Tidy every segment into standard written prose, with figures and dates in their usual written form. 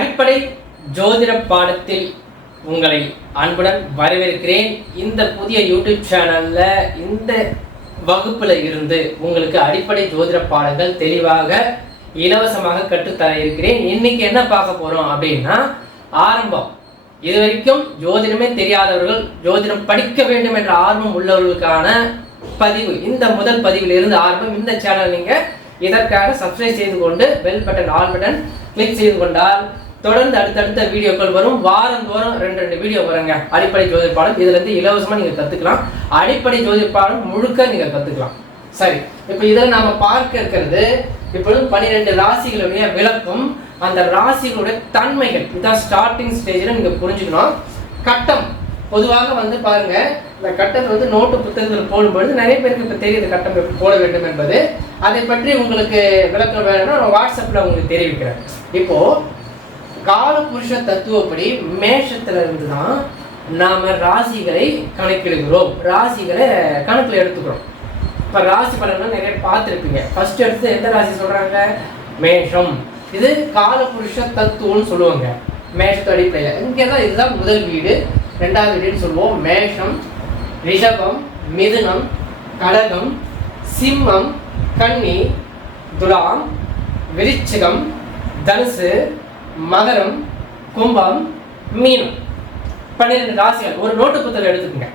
அடிப்படை ஜோதிட பாடத்தில் உங்களை அன்புடன் வரவேற்கிறேன். இந்த புதிய யூடியூப் சேனல்ல இந்த வகுப்புல இருந்து உங்களுக்கு அடிப்படை ஜோதிட பாடங்கள் தெளிவாக இலவசமாக கற்றுத்தர இருக்கிறேன். இன்னைக்கு என்ன பார்க்க போறோம் அப்படின்னா, ஆரம்பம். இது வரைக்கும் ஜோதிடமே தெரியாதவர்கள் ஜோதிடம் படிக்க வேண்டும் என்ற ஆர்வம் உள்ளவர்களுக்கான பதிவு. இந்த முதல் பதிவில் இருந்து ஆரம்பம். இந்த சேனல் நீங்க இதற்காக சப்ஸ்கிரைப் செய்து கொண்டு bell button all button click செய்து கொண்டால் தொடர்ந்து அடுத்தடுத்த வீடியோக்கள் வரும். வாரந்தோறும் ரெண்டு வீடியோ வருங்க. அடிப்படை ஜோதிட பாடம் இதுல இருந்து இலவசமா நீங்க கத்துக்கலாம். அடிப்படை ஜோதிட பாடம் முழுக்க நீங்க கத்துக்கலாம். சரி, இப்ப இதில் நாம பார்க்க இருக்கிறது இப்பொழுது 12 ராசிகளுடைய விளக்கம், அந்த ராசிகளுடைய தன்மைகள். இதான் ஸ்டார்டிங் ஸ்டேஜ்ல நீங்க புரிஞ்சுக்கணும். கட்டம் பொதுவாக பாருங்க, இந்த கட்டத்தை நோட்டு புத்தகத்தில் போடும்பொழுது நிறைய பேருக்கு இப்ப தெரியுது கட்டம் எப்படி போட வேண்டும் என்பது. அதை பற்றி உங்களுக்கு விளக்கம் வேணும்னா நான் வாட்ஸ்அப்ல உங்களுக்கு தெரிவிக்கிறேன். இப்போ காலபுருஷ தத்துவப்படி மேஷத்துல இருந்து தான் நாம ராசிகளை கணக்கிடுகிறோம், ராசிகளை கணக்குல எடுத்துக்கிறோம். இப்ப ராசி பலன்கள் நிறைய பார்த்துருப்பீங்க. ஃபர்ஸ்ட் எடுத்து எந்த ராசி சொல்றாங்க? மேஷம். இது காலபுருஷ தத்துவம்னு சொல்லுவாங்க. மேஷத்து அடிப்படையில் இங்கேதான் இதுதான் முதல் வீடு, ரெண்டாவது வீடுன்னு சொல்லுவோம். மேஷம், ரிஷபம், மிதுனம், கடகம், சிம்மம், கன்னி, துலாம், விருச்சிகம், தனுசு, மகரம், கும்பம், மீனம். 12 ராசிகள் ஒரு நோட்டு புத்தகம் எடுத்துக்கோங்க.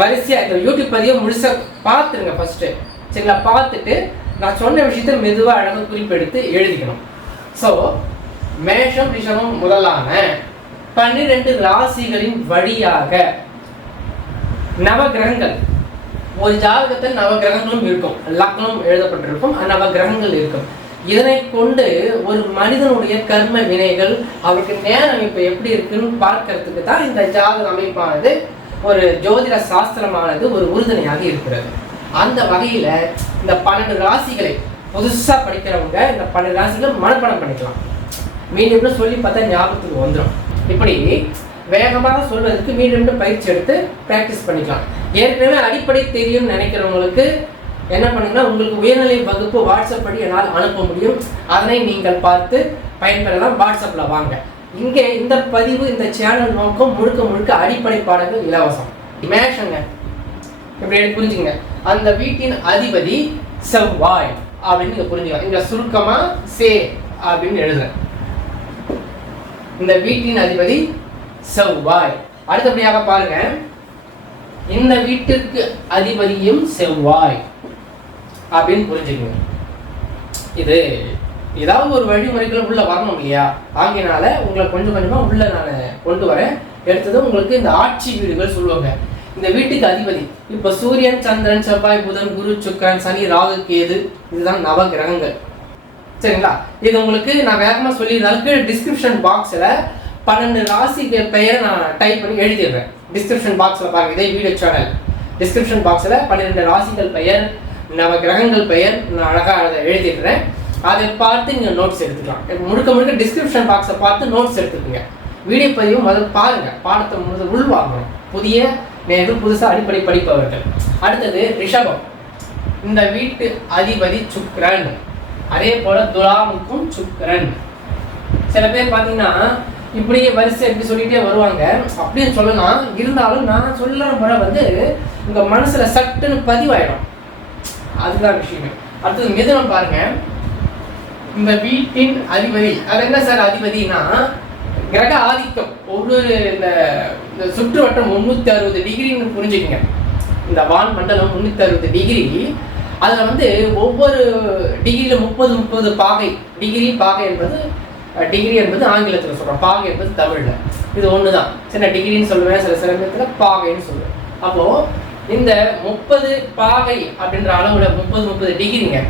வரிசையா இந்த யூடியூப் பதிவை முழுசா பார்த்துருங்க ஃபர்ஸ்ட். சரிங்களா? பார்த்துட்டு நான் சொன்ன விஷயத்தை மெதுவாக அழகாக குறிப்பெடுத்து எழுதிக்கணும். ஸோ மேஷம் ரிஷபம் முதலான 12 ராசிகளின் வழியாக நவகிரகங்கள், ஒரு ஜாதகத்தில் நவகிரகங்களும் இருக்கும், லக்னம் எழுதப்பட்டிருக்கும், நவகிரகங்கள் இருக்கும். இதனை கொண்டு ஒரு மனிதனுடைய கர்ம வினைகள், அவருக்கு நேர அமைப்பு எப்படி இருக்குன்னு பார்க்கறதுக்கு தான் இந்த ஜாதக அமைப்பானது, ஒரு ஜோதிட சாஸ்திரமானது ஒரு உறுதுணையாக இருக்கிறது. அந்த வகையில இந்த 12 ராசிகளை புதுசா படிக்கிறவங்க இந்த 12 ராசிகளை மனப்பாடம் பண்ணிக்கலாம். மீண்டும் சொல்லி பார்த்தா ஞாபகத்துக்கு வந்துடும். இப்படி வேகமாக சொல்வதற்கு மீண்டும் பயிற்சி எடுத்து பிராக்டிஸ் பண்ணிக்கலாம். ஏற்கனவே அடிப்படை தெரியும் நினைக்கிறவங்களுக்கு என்ன பண்ணுங்கன்னா, உங்களுக்கு உயர்நிலை வகுப்பு வாட்ஸ்அப் படி என்னால் அனுப்ப முடியும். அதனை நீங்கள் பார்த்து பயன்பெறலாம். வாட்ஸ்அப்ல வாங்க. இங்கே இந்த பதிவு, இந்த சேனல் நோக்கம் முழுக்க அடிப்படை பாடங்கள் இலவசம். மேஷங்க இப்படி புரிஞ்சுங்க. அந்த வீட்டின் அதிபதி செவ்வாய் அப்படின்னு நீங்க புரிஞ்சுக்கலாம். இங்க சுருக்கமா சே அப்படின்னு எழுதுறேன். இந்த வீட்டின் அதிபதி செவ்வாய். அடுத்தபடியாக பாருங்க, இந்த வீட்டிற்கு அதிபதியும் செவ்வாய் அப்படின்னு புரிஞ்சுக்கங்க. இது ஏதாவது ஒரு வழிமுறைகள் உள்ள வரணும் இல்லையா? ஆகினால உங்களை கொஞ்சமா உள்ள நான் கொண்டு வரேன். எடுத்தது உங்களுக்கு இந்த ஆட்சி வீடுகள் சொல்லுவாங்க. இந்த வீட்டுக்கு அதிபதி இப்ப சூரியன், சந்திரன், செவ்வாய், புதன், குரு, சுக்கிரன், சனி, ராகு, கேது, இதுதான் நவ கிரகங்கள். சரிங்களா? இது உங்களுக்கு நான் வேகமா சொல்லியிருந்தாலும் டிஸ்கிரிப்ஷன் பாக்ஸ்ல 12 ராசி பெயரை நான் டைப் பண்ணி எழுதிடுறேன். டிஸ்கிரிப்ஷன் பாக்ஸ்ல பாருங்க, இதே வீடியோ சேனல் டிஸ்கிரிப்ஷன் பாக்ஸ்ல 12 ராசிகள் பெயர், நவ கிரகங்கள் பெயர் நான் அழகா எழுதிடுறேன். அதை பார்த்து நீங்க நோட்ஸ் எடுத்துக்கலாம். முழுக்க டிஸ்கிரிப்ஷன் பாக்ஸை பார்த்து நோட்ஸ் எடுத்துக்கோங்க. வீடியோ பதிவு முதல்ல பாருங்க, பாடத்தை முதல் உள்வாங்கணும். புதிய நேர்கள், புதுசா அடிப்படை படிப்பவர்கள். அடுத்தது ரிஷபம். இந்த வீட்டு அதிபதி சுக்கிரன். அதே போல துலாமுக்கும் சுக்கிரன். சில பேர் பாத்தீங்கன்னா இப்படியே வரிசை எப்படி சொல்லிட்டே வருவாங்க. அப்படின்னு சொல்லலாம். இருந்தாலும் நான் சொல்ற முறை உங்க மனசுல சட்டுன்னு பதிவாயிடும். அதுதான் விஷயமே. அடுத்தது மிதுனம் பாருங்க. இந்த வீட்டின் அதிபதி, அது என்ன சார் அதிபதினா, கிரக ஆதிக்கம். ஒவ்வொரு இந்த சுற்றுவட்டம் 360 டிகிரின்னு புரிஞ்சுக்கங்க. இந்த வான் மண்டலம் 360 டிகிரி. அதுல ஒவ்வொரு டிகிரியில 30 பாகை. டிகிரி பாகை என்பது, டிகிரி என்பது ஆங்கிலத்தில் சொல்றோம், பாகை என்பது தமிழ்ல. இது ஒண்ணுதான். சில டிகிரின்னு சொல்லுவேன், சில சமயத்துல பாகைன்னு சொல்லுவேன். அப்போ இந்த 30 பாகை அப்படின்ற அளவுல 30 டிகிரிங்க,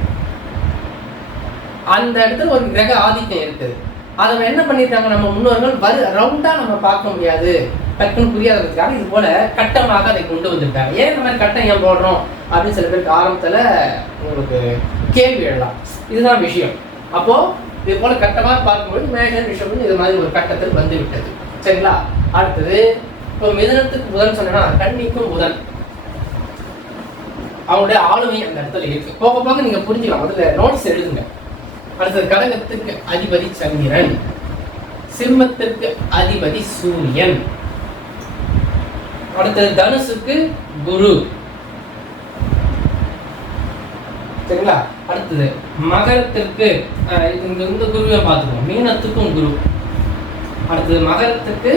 அந்த இடத்துல ஒரு கிரக ஆதிக்கம் இருக்குது. அதை என்ன பண்ணிருக்காங்க நம்ம முன்னோர்கள், ரவுண்டா நம்ம பார்க்க முடியாது, டக்குன்னு புரியாததுக்காக இது போல கட்டமாக அதை கொண்டு வந்திருக்காங்க. ஏன் இந்த மாதிரி கட்டம் ஏன் போடுறோம் அப்படின்னு சில பேருக்கு ஆரம்பத்துல உங்களுக்கு கேள்வி எழலாம். இதுதான் விஷயம். அப்போ இது போல கட்டமாக பார்க்கும்போது மேஷம் ரிஷபம் இது மாதிரி ஒரு கட்டத்தில் வந்து விட்டது. சரிங்களா? அடுத்தது இப்போ மிதுனத்துக்கு புதன் சொன்னா, கன்னிக்கும் புதன் அவங்களுடைய ஆளுமை அந்த இடத்துல இருக்கு. போக போக நீங்க புரிஞ்சுக்கலாம். முதல்ல நோட்ஸ் எழுதுங்க. அடுத்தது கடகத்துக்கு அதிபதி சந்திரன். சிம்மத்திற்கு அதிபதி சூரியன். அடுத்தது தனுசுக்கு குரு. சரிங்களா? அடுத்தது மகரத்திற்கு இந்த குருவை பார்த்துக்கோம். மீனத்துக்கும் குரு. அடுத்தது மகரத்துக்கு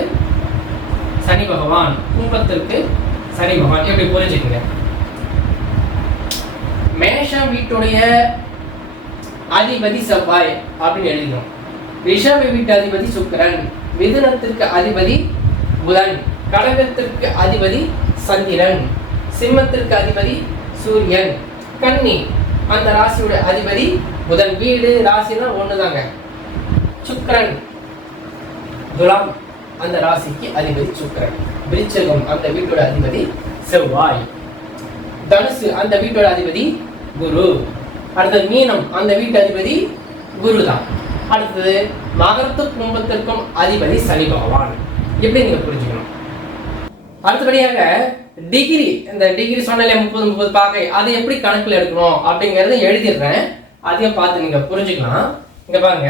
சனி பகவான், கும்பத்திற்கு சனி பகவான். எப்படி புரிஞ்சுக்கங்க. மேஷம் வீட்டுடைய அதிபதி செவ்வாய் அப்படின்னு எழுதிடும். ரிஷப வீட்டு அதிபதி சுக்கிரன், மிதுனத்திற்கு அதிபதி புதன், கடகத்திற்கு அதிபதி சந்திரன், சிம்மத்திற்கு அதிபதி சூரியன், கன்னி அந்த ராசியோட அதிபதி புதன். வீடு ராசினா ஒண்ணுதாங்க. சுக்கிரன் துலாம் அந்த ராசிக்கு அதிபதி சுக்கிரன். விருச்சிகம் அந்த வீட்டோட அதிபதி செவ்வாய். தனுசு அந்த வீட்டோட அதிபதி குரு. அடுத்தது மீனம் அந்த வீட்டு அதிபதி குரு தான். அடுத்தது மகரத்து கும்பத்திற்கும் அதிபதி சனி பகவான். எப்படி நீங்க புரிஞ்சுக்கணும். அடுத்தபடியாக டிகிரி, இந்த டிகிரி சொன்னாலே 30 பாகை, அதை எப்படி கணக்குல எடுக்கணும் அப்படிங்கறத எழுதிடுறேன். அதையும் பார்த்து நீங்க புரிஞ்சுக்கலாம். இங்க பாருங்க,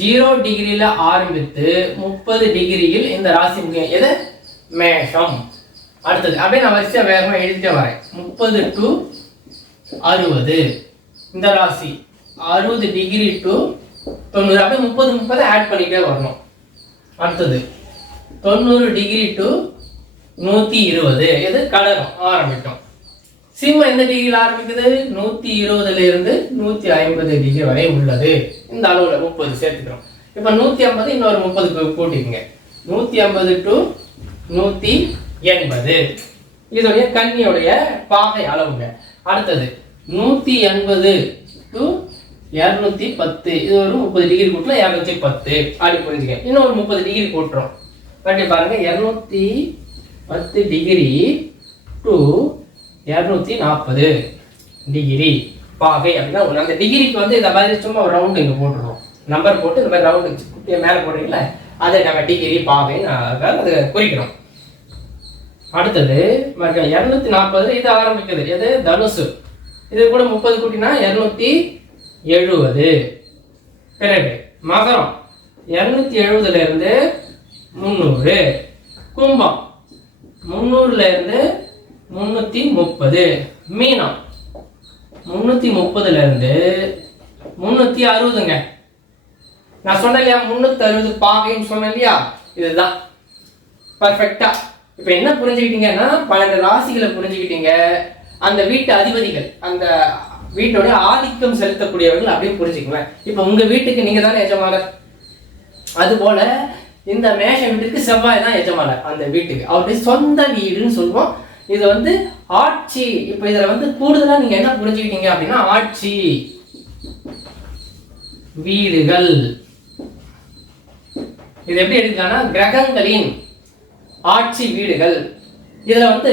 0 டிகிரியில ஆரம்பித்து 30 டிகிரியில் இந்த ராசி முடியும். எது? மேஷம். அடுத்தது அப்படியே நான் வரிசையா வேகமா எழுதிட்டே வரேன். 30 to 60 இந்த ராசி, 60 டிகிரி டு 90, அப்படியே 30 ஆட் பண்ணிட்டே வரணும். அடுத்தது 90 டிகிரி டு 120 இது கடகம் ஆரம்பிக்கும். சிம்மம் எந்த டிகிரியில் ஆரம்பிக்குது? 120ல இருந்து 150 டிகிரி வரை உள்ளது. இந்த அளவுல 30 சேர்த்துக்கிறோம். இப்ப 150 இன்னொரு 30 கூட்டிக்கங்க. 150 டு 180 இதோடைய கன்னியோடைய பாகை அளவுங்க. அடுத்தது 180 டு 210 இது ஒரு 30 டிகிரி கூட்டலாம் 210 அப்படி புரிஞ்சுக்க. இன்னொரு 30 டிகிரி கூட்டுறோம். கட்டி பாருங்க, 210 டிகிரி டு 240 டிகிரி பாகை அப்படின்னா அந்த டிகிரிக்கு வந்து இந்த மாதிரி சும்மா ஒரு ரவுண்டு இங்கே போட்டுருவோம். நம்பர் போட்டு இந்த மாதிரி ரவுண்டு குட்டியை மேலே போடுறீங்களா, அதை நம்ம டிகிரி பாகைன்னு அதை குறிக்கிறோம். அடுத்தது 240 இது ஆரம்பிக்குது. எது? தனுசு. இது கூட 30 கூட்டினா 270. பிறகு மகரம் 270ல இருந்து 300. கும்பம் 300ல இருந்து 330. மீனம் 330ல இருந்து 360ங்க. நான் சொன்னேன் இல்லையா 360 பாகைன்னு சொன்னேன் இல்லையா, இதுதான் பர்ஃபெக்டா. இப்ப என்ன புரிஞ்சுக்கிட்டீங்கன்னா 12 ராசிகளை புரிஞ்சுக்கிட்டீங்க. அந்த வீட்டு அதிபதிகள், அந்த வீட்டோட ஆதிக்கம் செலுத்தக்கூடியவர்கள் அப்படின்னு புரிஞ்சுக்குவேன். இப்ப உங்க வீட்டுக்கு நீங்க தானே எஜமானர். அது போல இந்த மேஷ வீட்டுக்கு செவ்வாய் தான் எஜமானர். அந்த வீட்டுக்கு அவருடைய சொந்த வீடுன்னு சொல்லுவோம். இது வந்து ஆட்சி. இப்ப இதுல வந்து கூடுதலா நீங்க என்ன புரிஞ்சுக்கிட்டீங்க அப்படின்னா, ஆட்சி வீடுகள். இது எப்படி எடுக்கலாம்னா, கிரகங்களின் ஆட்சி வீடுகள். இதுல வந்து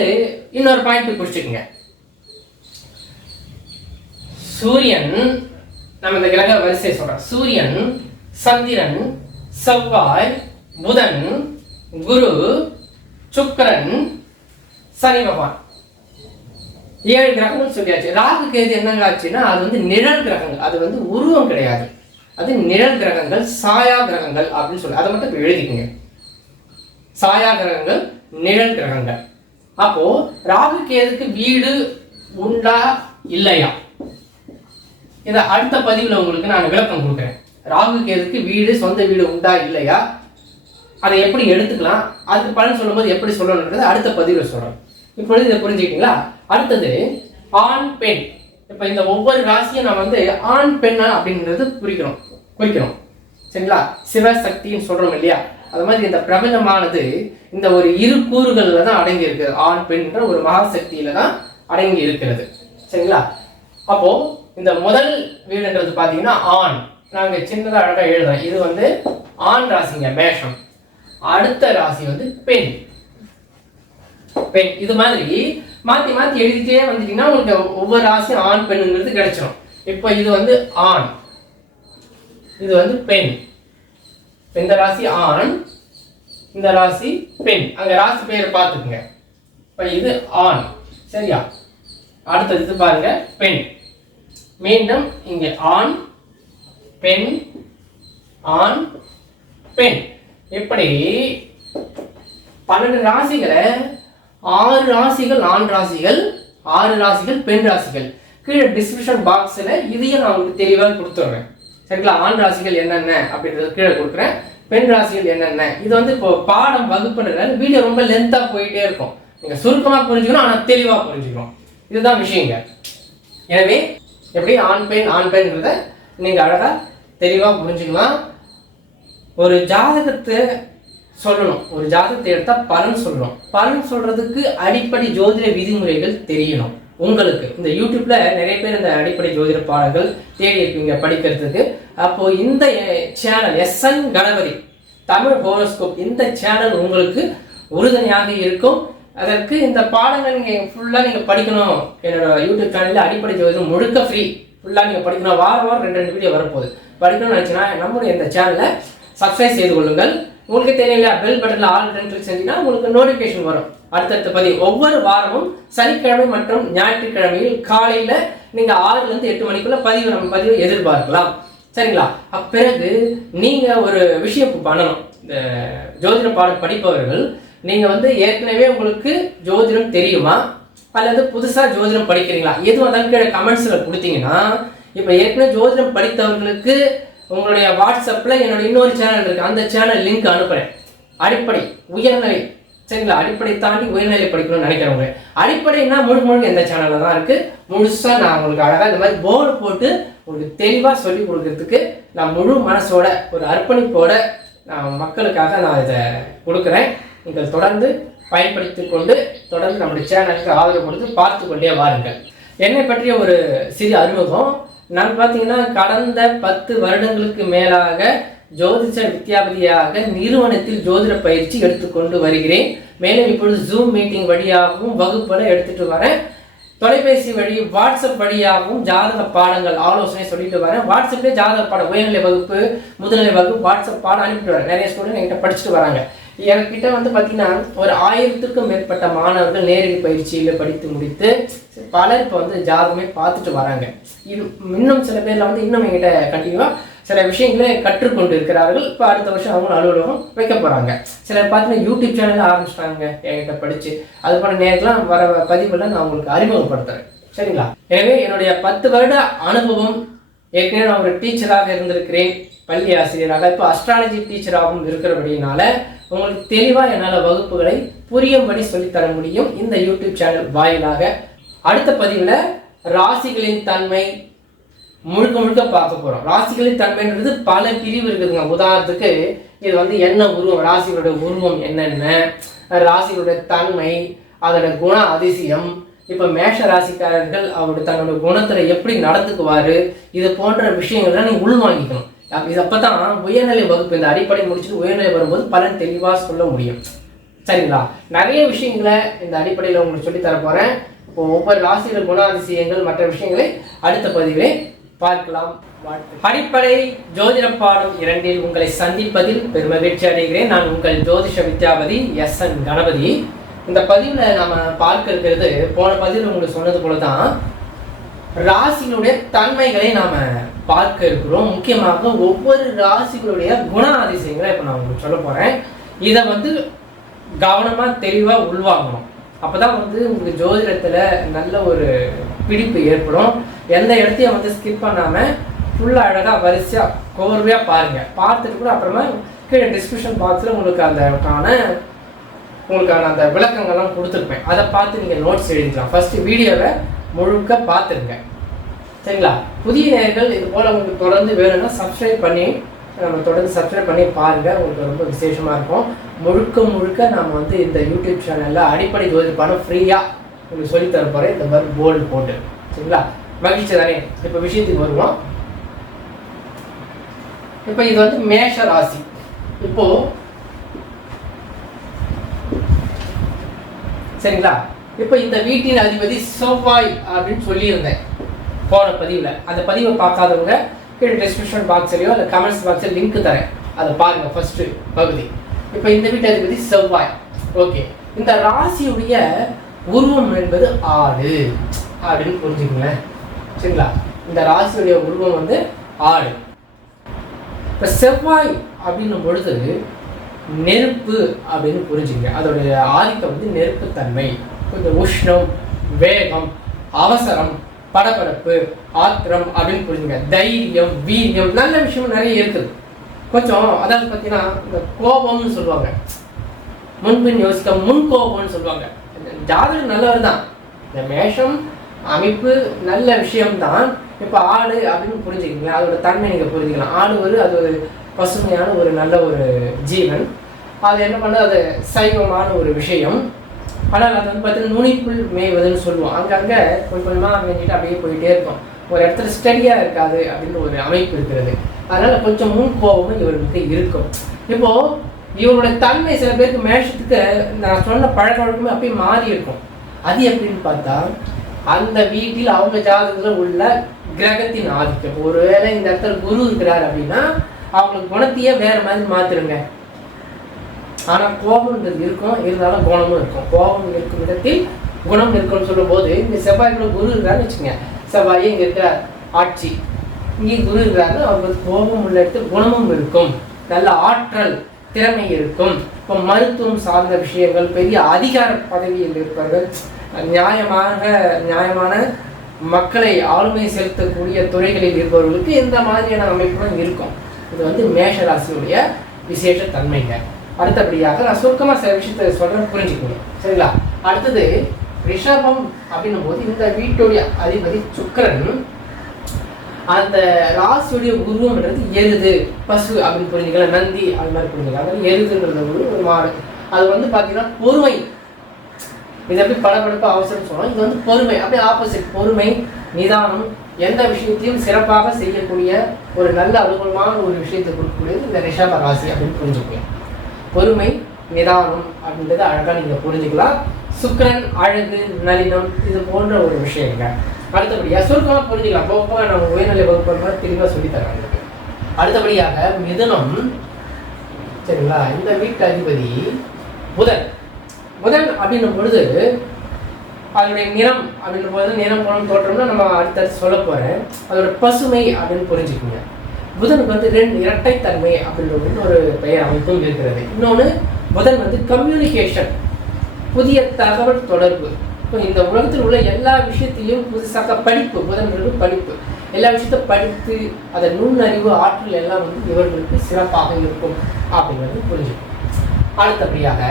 இன்னொரு பாயிண்ட் புரிச்சுக்குங்க. சூரியன், நம்ம இந்த கிரக வரிசை சொல்றோம். சூரியன், சந்திரன், செவ்வாய், புதன், குரு, சுக்கிரன், சனி பகவான். 7 கிரகங்கள் சொல்லியாச்சு. ராகு கேது என்னங்க ஆச்சுன்னா, அது வந்து நிழல் கிரகங்கள். அது வந்து உருவம் கிடையாது, அது நிழல் கிரகங்கள், சாயா கிரகங்கள் அப்படின்னு சொல்லி அதை மட்டும் எழுதிக்கோங்க. சாயா கிரகங்கள், நிழல் கிரகங்கள். அப்போ ராகு கேதுக்கு வீடு உண்டா இல்லையா, இதை அடுத்த பதிவுல உங்களுக்கு நான் விளக்கம் கொடுக்குறேன். ராகு கேதுக்கு வீடு, சொந்த வீடு உண்டா இல்லையா, அதை எப்படி எடுத்துக்கலாம், அதுக்கு பலன் சொல்லும்போது எப்படி சொல்லணுன்றது அடுத்த பதிவுல சொல்றேன். இப்பொழுது இதை புரிஞ்சுக்கிட்டீங்களா? அடுத்தது ஆண் பெண். இப்ப இந்த ஒவ்வொரு ராசியும் நான் வந்து ஆண் பெண்ணா அப்படின்றது குறிக்கிறோம். சரிங்களா? சிவசக்தின்னு சொல்றோம் இல்லையா, அது மாதிரி இந்த பிரபஞ்சமானது இந்த ஒரு இரு கூறுகள்ல தான் அடங்கி இருக்கிறது. ஆண் பெண்ன்ற ஒரு மகாசக்தியில தான் அடங்கி இருக்கிறது. சரிங்களா? அப்போ இந்த முதல் வீடுன்றது பாத்தீங்கன்னா ஆண். நாங்க சின்னதா அழகா எழுதுறோம். இது வந்து ஆண் ராசிங்க, மேஷம். அடுத்த ராசி வந்து பெண். இது மாதிரி மாத்தி மாத்தி எழுதிட்டே வந்துட்டீங்கன்னா உங்களுக்கு ஒவ்வொரு ராசியும் ஆண் பெண்ணுங்கிறது கிடைச்சிடும். இப்போ இது வந்து ஆண், இது வந்து பெண். இந்த ராசி ஆண், இந்த ராசி பெண். அங்க ராசி பேரை பார்த்துக்குங்க. இப்ப இது ஆண். சரியா? அடுத்தது இது பாருங்க, பெண். மீண்டும் இங்க ஆண், பெண், ஆண், பெண். இப்படி 12 ராசிகளை 6 ராசிகள் ஆண் ராசிகள், 6 ராசிகள் பெண் ராசிகள். கீழே டிஸ்கிரிப்ஷன் பாக்ஸில் இதையும் நான் உங்களுக்கு தெளிவாக கொடுத்துட்றேன். சரிங்களா? ஆண் ராசிகள் என்னென்ன அப்படின்றது கீழே கொடுக்குறேன், பெண் ராசிகள் என்னென்ன. இது வந்து இப்போ பாடம் வகுப்புன்றதால வீடியோ ரொம்ப லென்த்தாக போயிட்டே இருக்கும். நீங்கள் சுருக்கமாக புரிஞ்சுக்கணும், ஆனால் தெளிவாக புரிஞ்சுக்கணும். இதுதான் விஷயங்க. எனவே எப்படி ஆண் பெண்ன்றதை நீங்கள் அழகாக தெளிவாக புரிஞ்சுக்கலாம். ஒரு ஜாதகத்தை சொல்லணும், ஒரு ஜாதகத்தை எடுத்தால் பலன் சொல்லணும். பலன் சொல்றதுக்கு அடிப்படை ஜோதிட விதிமுறைகள் தெரியணும். உங்களுக்கு இந்த யூடியூப்ல நிறைய பேர் இந்த அடிப்படை ஜோதிட பாடங்கள் தேடி இருப்பீங்க படிக்கிறதுக்கு. அப்போ இந்த channel SN Ganapathi Tamil horoscope, இந்த சேனல் உங்களுக்கு உறுதுணையாக இருக்கும். அதற்கு இந்த பாடங்கள் நீங்கள் ஃபுல்லாக நீங்கள் படிக்கணும். என்னோட யூடியூப் சேனலில் அடிப்படை ஜோதிடம் முழுக்க ஃப்ரீ, ஃபுல்லாக நீங்கள் படிக்கணும். வாரம் 2 வீடியோ வரப்போகுது. படிக்கணும்னு நினச்சின்னா நம்முடைய இந்த சேனலை சப்ஸ்கிரைப் செய்து கொள்ளுங்கள். உங்களுக்கு தெரியல பெல் பட்டனில் ஆல் கிளிக் செஞ்சீங்கன்னா உங்களுக்கு நோட்டிஃபிகேஷன் வரும். அடுத்தடுத்த பதிவு ஒவ்வொரு வாரமும் சனிக்கிழமை மற்றும் ஞாயிற்றுக்கிழமையில் காலையில் நீங்கள் 6 to 8 மணிக்குள்ள நம்ம பதிவை எதிர்பார்க்கலாம். சரிங்களா? பிறகு நீங்கள் ஒரு விஷயம் பண்ணணும். இந்த ஜோதிட பாடம் படிப்பவர்கள் நீங்கள் வந்து ஏற்கனவே உங்களுக்கு ஜோதிடம் தெரியுமா அல்லது புதுசாக ஜோதிடம் படிக்கிறீங்களா, எது வந்தாலும் கீழே கமெண்ட்ஸில் கொடுத்தீங்கன்னா, இப்போ ஏற்கனவே ஜோதிடம் படித்தவர்களுக்கு உங்களுடைய வாட்ஸ்அப்பில் என்னோட இன்னொரு சேனல் இருக்குது, அந்த சேனல் லிங்க் அனுப்புகிறேன். அடிப்படை உயர்நிலை, சரிங்களா? அடிப்படை தாண்டி உயர்நிலை படிக்கணும்னு நினைக்கிறவங்க, அடிப்படைன்னா முழுக்க எந்த சேனலில் தான் இருக்குது. முழுசாக நான் உங்களுக்கு அழகாக இந்த மாதிரி போர்டு போட்டு உங்களுக்கு தெளிவாக சொல்லி கொடுக்கறதுக்கு நான் முழு மனசோட ஒரு அர்ப்பணிப்போட நான் மக்களுக்காக நான் இதை கொடுக்குறேன். நீங்கள் தொடர்ந்து பயன்படுத்தி கொண்டு தொடர்ந்து நம்முடைய சேனலுக்கு ஆதரவு கொடுத்து பார்த்து கொண்டே வாருங்கள். என்னை பற்றிய ஒரு சிறிய அறிமுகம். நான் பார்த்தீங்கன்னா கடந்த 10 வருடங்களுக்கு மேலாக ஜோதிஷ வித்யாபதியாக நிறுவனத்தில் ஜோதிட பயிற்சி எடுத்துக்கொண்டு வருகிறேன். மேலும் இப்பொழுது ஜூம் மீட்டிங் வழியாகவும் வகுப்புகளை எடுத்துட்டு வரேன். தொலைபேசி வழி வாட்ஸ்அப் வழியாகவும் ஜாதக பாடங்கள் ஆலோசனை சொல்லிட்டு வரேன். வாட்ஸ்அப்லேயே ஜாதக பாடம் உயர்நிலை வகுப்பு முதல்நிலை வகுப்பு வாட்ஸ்அப் பாடம் அனுப்பிட்டு வரேன். நிறைய ஸ்டூடெண்ட் என்கிட்ட படிச்சுட்டு வராங்க. என்கிட்ட வந்து பார்த்தீங்கன்னா ஒரு 1000க்கும் மேற்பட்ட மாணவர்கள் நேரடி பயிற்சியில் படித்து முடித்து பலர் இப்போ வந்து ஜாதகமே பார்த்துட்டு வராங்க. இது இன்னும் சில பேர்ல வந்து இன்னும் என்கிட்ட கண்டினியூவாக சில விஷயங்களே கற்றுக்கொண்டு இருக்கிறார்கள். இப்போ அடுத்த வருஷம் அவங்களும் அலுவலகம் வைக்க போகிறாங்க. சிலர் பார்த்தீங்கன்னா யூடியூப் சேனலில் ஆரம்பிச்சிட்டாங்க என்கிட்ட படித்து. அது போல நேரத்துலாம் வர பதிவுல நான் உங்களுக்கு அறிமுகப்படுத்துகிறேன். சரிங்களா? எனவே என்னுடைய 10 வருட அனுபவம், ஏற்கனவே நான் ஒரு டீச்சராக இருந்திருக்கிறேன், பள்ளி ஆசிரியராக, இப்போ அஸ்ட்ராலஜி டீச்சராகவும் இருக்கிறபடினால உங்களுக்கு தெளிவாக என்னால் வகுப்புகளை புரியும்படி சொல்லித்தர முடியும் இந்த யூடியூப் சேனல் வாயிலாக. அடுத்த பதிவில் ராசிகளின் தன்மை முழுக்க பார்க்க போகிறோம். ராசிகளின் தன்மைன்றது பல பிரிவு இருக்குதுங்க. உதாரணத்துக்கு இது வந்து என்ன உருவம், ராசிகளுடைய உருவம் என்னென்ன, ராசிகளுடைய தன்மை, அதோட குண அதிசயம். இப்போ மேஷ ராசிக்காரர்கள் அவருடைய தன்னோட குணத்தில் எப்படி நடந்துக்குவார், இது போன்ற விஷயங்கள்லாம் நீங்கள் உள்வாங்கிக்கணும். இது அப்போ தான் உயர்நிலை வகுப்பு இந்த அடிப்படை முடிச்சுட்டு உயர்நிலை வரும்போது பலன் தெளிவாக சொல்ல முடியும். சரிங்களா? நிறைய விஷயங்களை இந்த அடிப்படையில் உங்களுக்கு சொல்லித்தர போகிறேன். இப்போ ஒவ்வொரு ராசியில குணாதிசயங்கள் மற்ற விஷயங்களை அடுத்த பதிவிலே பார்க்கலாம். அடிப்படை ஜோதிட பாடம் 2 உங்களை சந்திப்பதில் பெருமகிழ்ச்சி அடைகிறேன். நான் உங்கள் ஜோதிஷ வித்யாபதி SN கணபதி. இந்த பதிவில் நாம பார்க்க இருக்கிறது, போன பதிவில் உங்களுக்கு சொன்னது போல தான் ராசிகளுடைய தன்மைகளை நாம பார்க்க இருக்கிறோம். முக்கியமாக ஒவ்வொரு ராசிகளுடைய குண அதிசயங்களை இப்போ நான் உங்களுக்கு சொல்ல போறேன். இதை வந்து கவனமா தெளிவா உள்வாங்கணும். அப்பதான் வந்து உங்களுக்கு ஜோதிடத்துல நல்ல ஒரு பிடிப்பு ஏற்படும். எந்த இடத்தையும் வந்து ஸ்கிப் பண்ணாம ஃபுல்லா அழகா வரிசையா கோர்வையா பாருங்க. பார்த்துட்டு கூட அப்புறமா கீழே டிஸ்கிரிப்ஷன் பாக்ஸ்ல உங்களுக்கான அந்த விளக்கங்கள்லாம் கொடுத்துருப்பேன். அதை பார்த்து நீங்க நோட்ஸ் எழுதிக்கலாம். ஃபர்ஸ்ட் வீடியோவை முழுக்க பார்த்துருங்க. சரிங்களா? புதிய நேயர்கள் இது போல் உங்களுக்கு தொடர்ந்து வேணும்னா சப்ஸ்கிரைப் பண்ணி பாருங்கள். உங்களுக்கு ரொம்ப விசேஷமாக இருக்கும். முழுக்க நம்ம வந்து இந்த யூடியூப் சேனலில் அடிப்படை ஜோதிட பாடம் ஃப்ரீயாக உங்களுக்கு சொல்லித்தர போகிறேன். இந்த மாதிரி போர்டு போட்டு. சரிங்களா? மகிழ்ச்சி தானே? இப்போ விஷயத்துக்கு வருவோம். இப்போ இது வந்து மேஷ ராசி. இப்போ சரிங்களா? இப்போ இந்த வீட்டின் அதிபதி செவ்வாய் அப்படின்னு சொல்லியிருந்தேன் போன பதிவில். அந்த பதிவை பார்க்காதவங்க கீழே டிஸ்கிரிப்ஷன் பாக்ஸ்லையோ இல்லை கமெண்ட்ஸ் பாக்ஸில் லிங்க் தரேன், அதை பாருங்க. ஃபர்ஸ்ட் பகுதி. இப்போ இந்த வீட்டு அதிபதி செவ்வாய். ஓகே, இந்த ராசியுடைய உருவம் என்பது ஆடு அப்படின்னு புரிஞ்சுக்கங்களேன். சரிங்களா? இந்த ராசியுடைய உருவம் வந்து ஆடு. இப்போ செவ்வாய் அப்படின்னும் பொழுது நெருப்பு அப்படின்னு புரிஞ்சுங்க. அதோடைய ஆதிக்கம் வந்து நெருப்புத்தன்மை, கொஞ்சம் உஷ்ணம், வேகம், அவசரம், படபடப்பு, ஆத்திரம் அப்படின்னு புரிஞ்சுங்க. தைரியம், வீரியம், நல்ல விஷயம் நிறைய இருக்குது. கொஞ்சம் அதாவது பார்த்தீங்கன்னா இந்த கோபம்னு சொல்லுவாங்க, முன்பின் யோசிக்க முன் கோபம்னு சொல்லுவாங்க. ஜாதகம் நல்லவர் தான், இந்த மேஷம் அமைப்பு நல்ல விஷயம்தான். இப்போ ஆடு அப்படின்னு புரிஞ்சுக்கிங்களா, அதோட தன்மை நீங்கள் புரிஞ்சுக்கலாம். ஆடு அது ஒரு பசுமையான ஒரு நல்ல ஒரு ஜீவன். அது என்ன பண்ண, அது சைவமான ஒரு விஷயம். ஆனால் அது வந்து பார்த்தீங்கன்னா நுனிப்புள் மேய்வதுன்னு சொல்லுவோம். அங்கங்கே கொஞ்சம் கொஞ்சமாக மேய்ஞ்சிட்டு அப்படியே போயிட்டே இருக்கும். ஒரு இடத்துல ஸ்டடியாக இருக்காது அப்படின்னு ஒரு அமைப்பு இருக்கிறது. அதனால் கொஞ்சம் முன் கோபமும் இவர்களுக்கு இருக்கும். இப்போது இவருடைய தன்மை சில பேருக்கு மேஷத்துக்கு நான் சொன்ன பழக்க வழக்கமே அப்படியே மாறி இருக்கும். அது எப்படின்னு பார்த்தா அந்த வீட்டில் அவங்க ஜாதகத்தில் உள்ள கிரகத்தின் ஆதிக்கம். ஒருவேளை இந்த இடத்துல குரு இருக்கிறார் அப்படின்னா அவங்களுக்கு குணத்தையே வேற மாதிரி மாத்திருங்க. ஆனால் கோபம்ன்றது இருக்கும், இருந்தாலும் குணமும் இருக்கும். கோபம் இருக்கும் விதத்தில் குணம் இருக்கும்னு சொல்லும் போது இந்த செவ்வாய்க்குள்ள குரு இருக்கிறாருன்னு வச்சுங்க, செவ்வாயே இங்கே இருக்கிற ஆட்சி, இங்கே குரு இருக்கிறாருன்னு அவங்களுக்கு கோபம் உள்ள இடத்துல குணமும் இருக்கும், நல்ல ஆற்றல் திறமை இருக்கும். இப்போ மருத்துவம் சார்ந்த விஷயங்கள், பெரிய அதிகார பதவியில் இருப்பார்கள், நியாயமான மக்களை ஆளுமை செலுத்தக்கூடிய துறைகளில் இருப்பவர்களுக்கு இந்த மாதிரியான அமைப்புலாம் இருக்கும். இது வந்து மேஷராசியுடைய விசேஷ தன்மைங்க. அடுத்தபடியாக நான் சுருக்கமாக சில விஷயத்தை சொல்கிறேன், புரிஞ்சுக்கணும், சரிங்களா? அடுத்தது ரிஷபம் அப்படின்னும் போது இந்த வீட்டுடைய அதிபதி சுக்கிரன், அந்த ராசியுடைய உருவம்ன்றது எருது, பசு அப்படின்னு புரிஞ்சுக்கலாம், நந்தி அது மாதிரி புரிஞ்சுக்கலாம். அதாவது எருதுன்றது ஒரு மாடு. அது வந்து பார்த்தீங்கன்னா பொறுமை, இது எப்படி படபடப்பு அவசரம் சொல்லலாம், இது வந்து பொறுமை, அப்படியே ஆப்போசிட். பொறுமை, நிதானம், எந்த விஷயத்தையும் சிறப்பாக செய்யக்கூடிய ஒரு நல்ல அனுகூலமான ஒரு விஷயத்தை கொடுக்கக்கூடியது இந்த ரிஷப ராசி அப்படின்னு புரிஞ்சுக்கலாம். பொறுமை, நிதானம் அப்படின்றத அழகாக நீங்கள் புரிஞ்சுக்கலாம். சுக்கிரன் அழகு, நளினம், இது போன்ற ஒரு விஷயங்க. அடுத்தபடியாக சுருக்கமாக புரிஞ்சுக்கலாம், போக நம்ம உயர்நிலை வகுப்பு தெளிவாக சொல்லித்தரேன் உங்களுக்கு. அடுத்தபடியாக மிதுனம், சரிங்களா? இந்த வீட்டு அதிபதி புதன். புதன் அப்படின்னும் பொழுது அதனுடைய நிறம் அப்படின்ற போது நிறம் குணம் தோற்றம்னா நம்ம அடுத்தடுத்து சொல்ல போகிறேன். அதோட பசுமை அப்படின்னு புரிஞ்சுக்கோங்க. புதனுக்கு வந்து இரட்டைத்தன்மை அப்படின்ற ஒரு பெயர் அமைப்பும் இருக்கிறது. இன்னொன்று புதன் வந்து கம்யூனிகேஷன், புதிய தகவல் தொடர்பு. இப்போ இந்த உலகத்தில் உள்ள எல்லா விஷயத்தையும் புதுசாக படிப்பு, புதன்களுக்கு படிப்பு, எல்லா விஷயத்தையும் படித்து அதை நுண்ணறிவு ஆற்றல் எல்லாம் வந்து இவர்களுக்கு சிறப்பாக இருக்கும் அப்படிங்கிறது புரிஞ்சுக்கும். அடுத்தபடியாக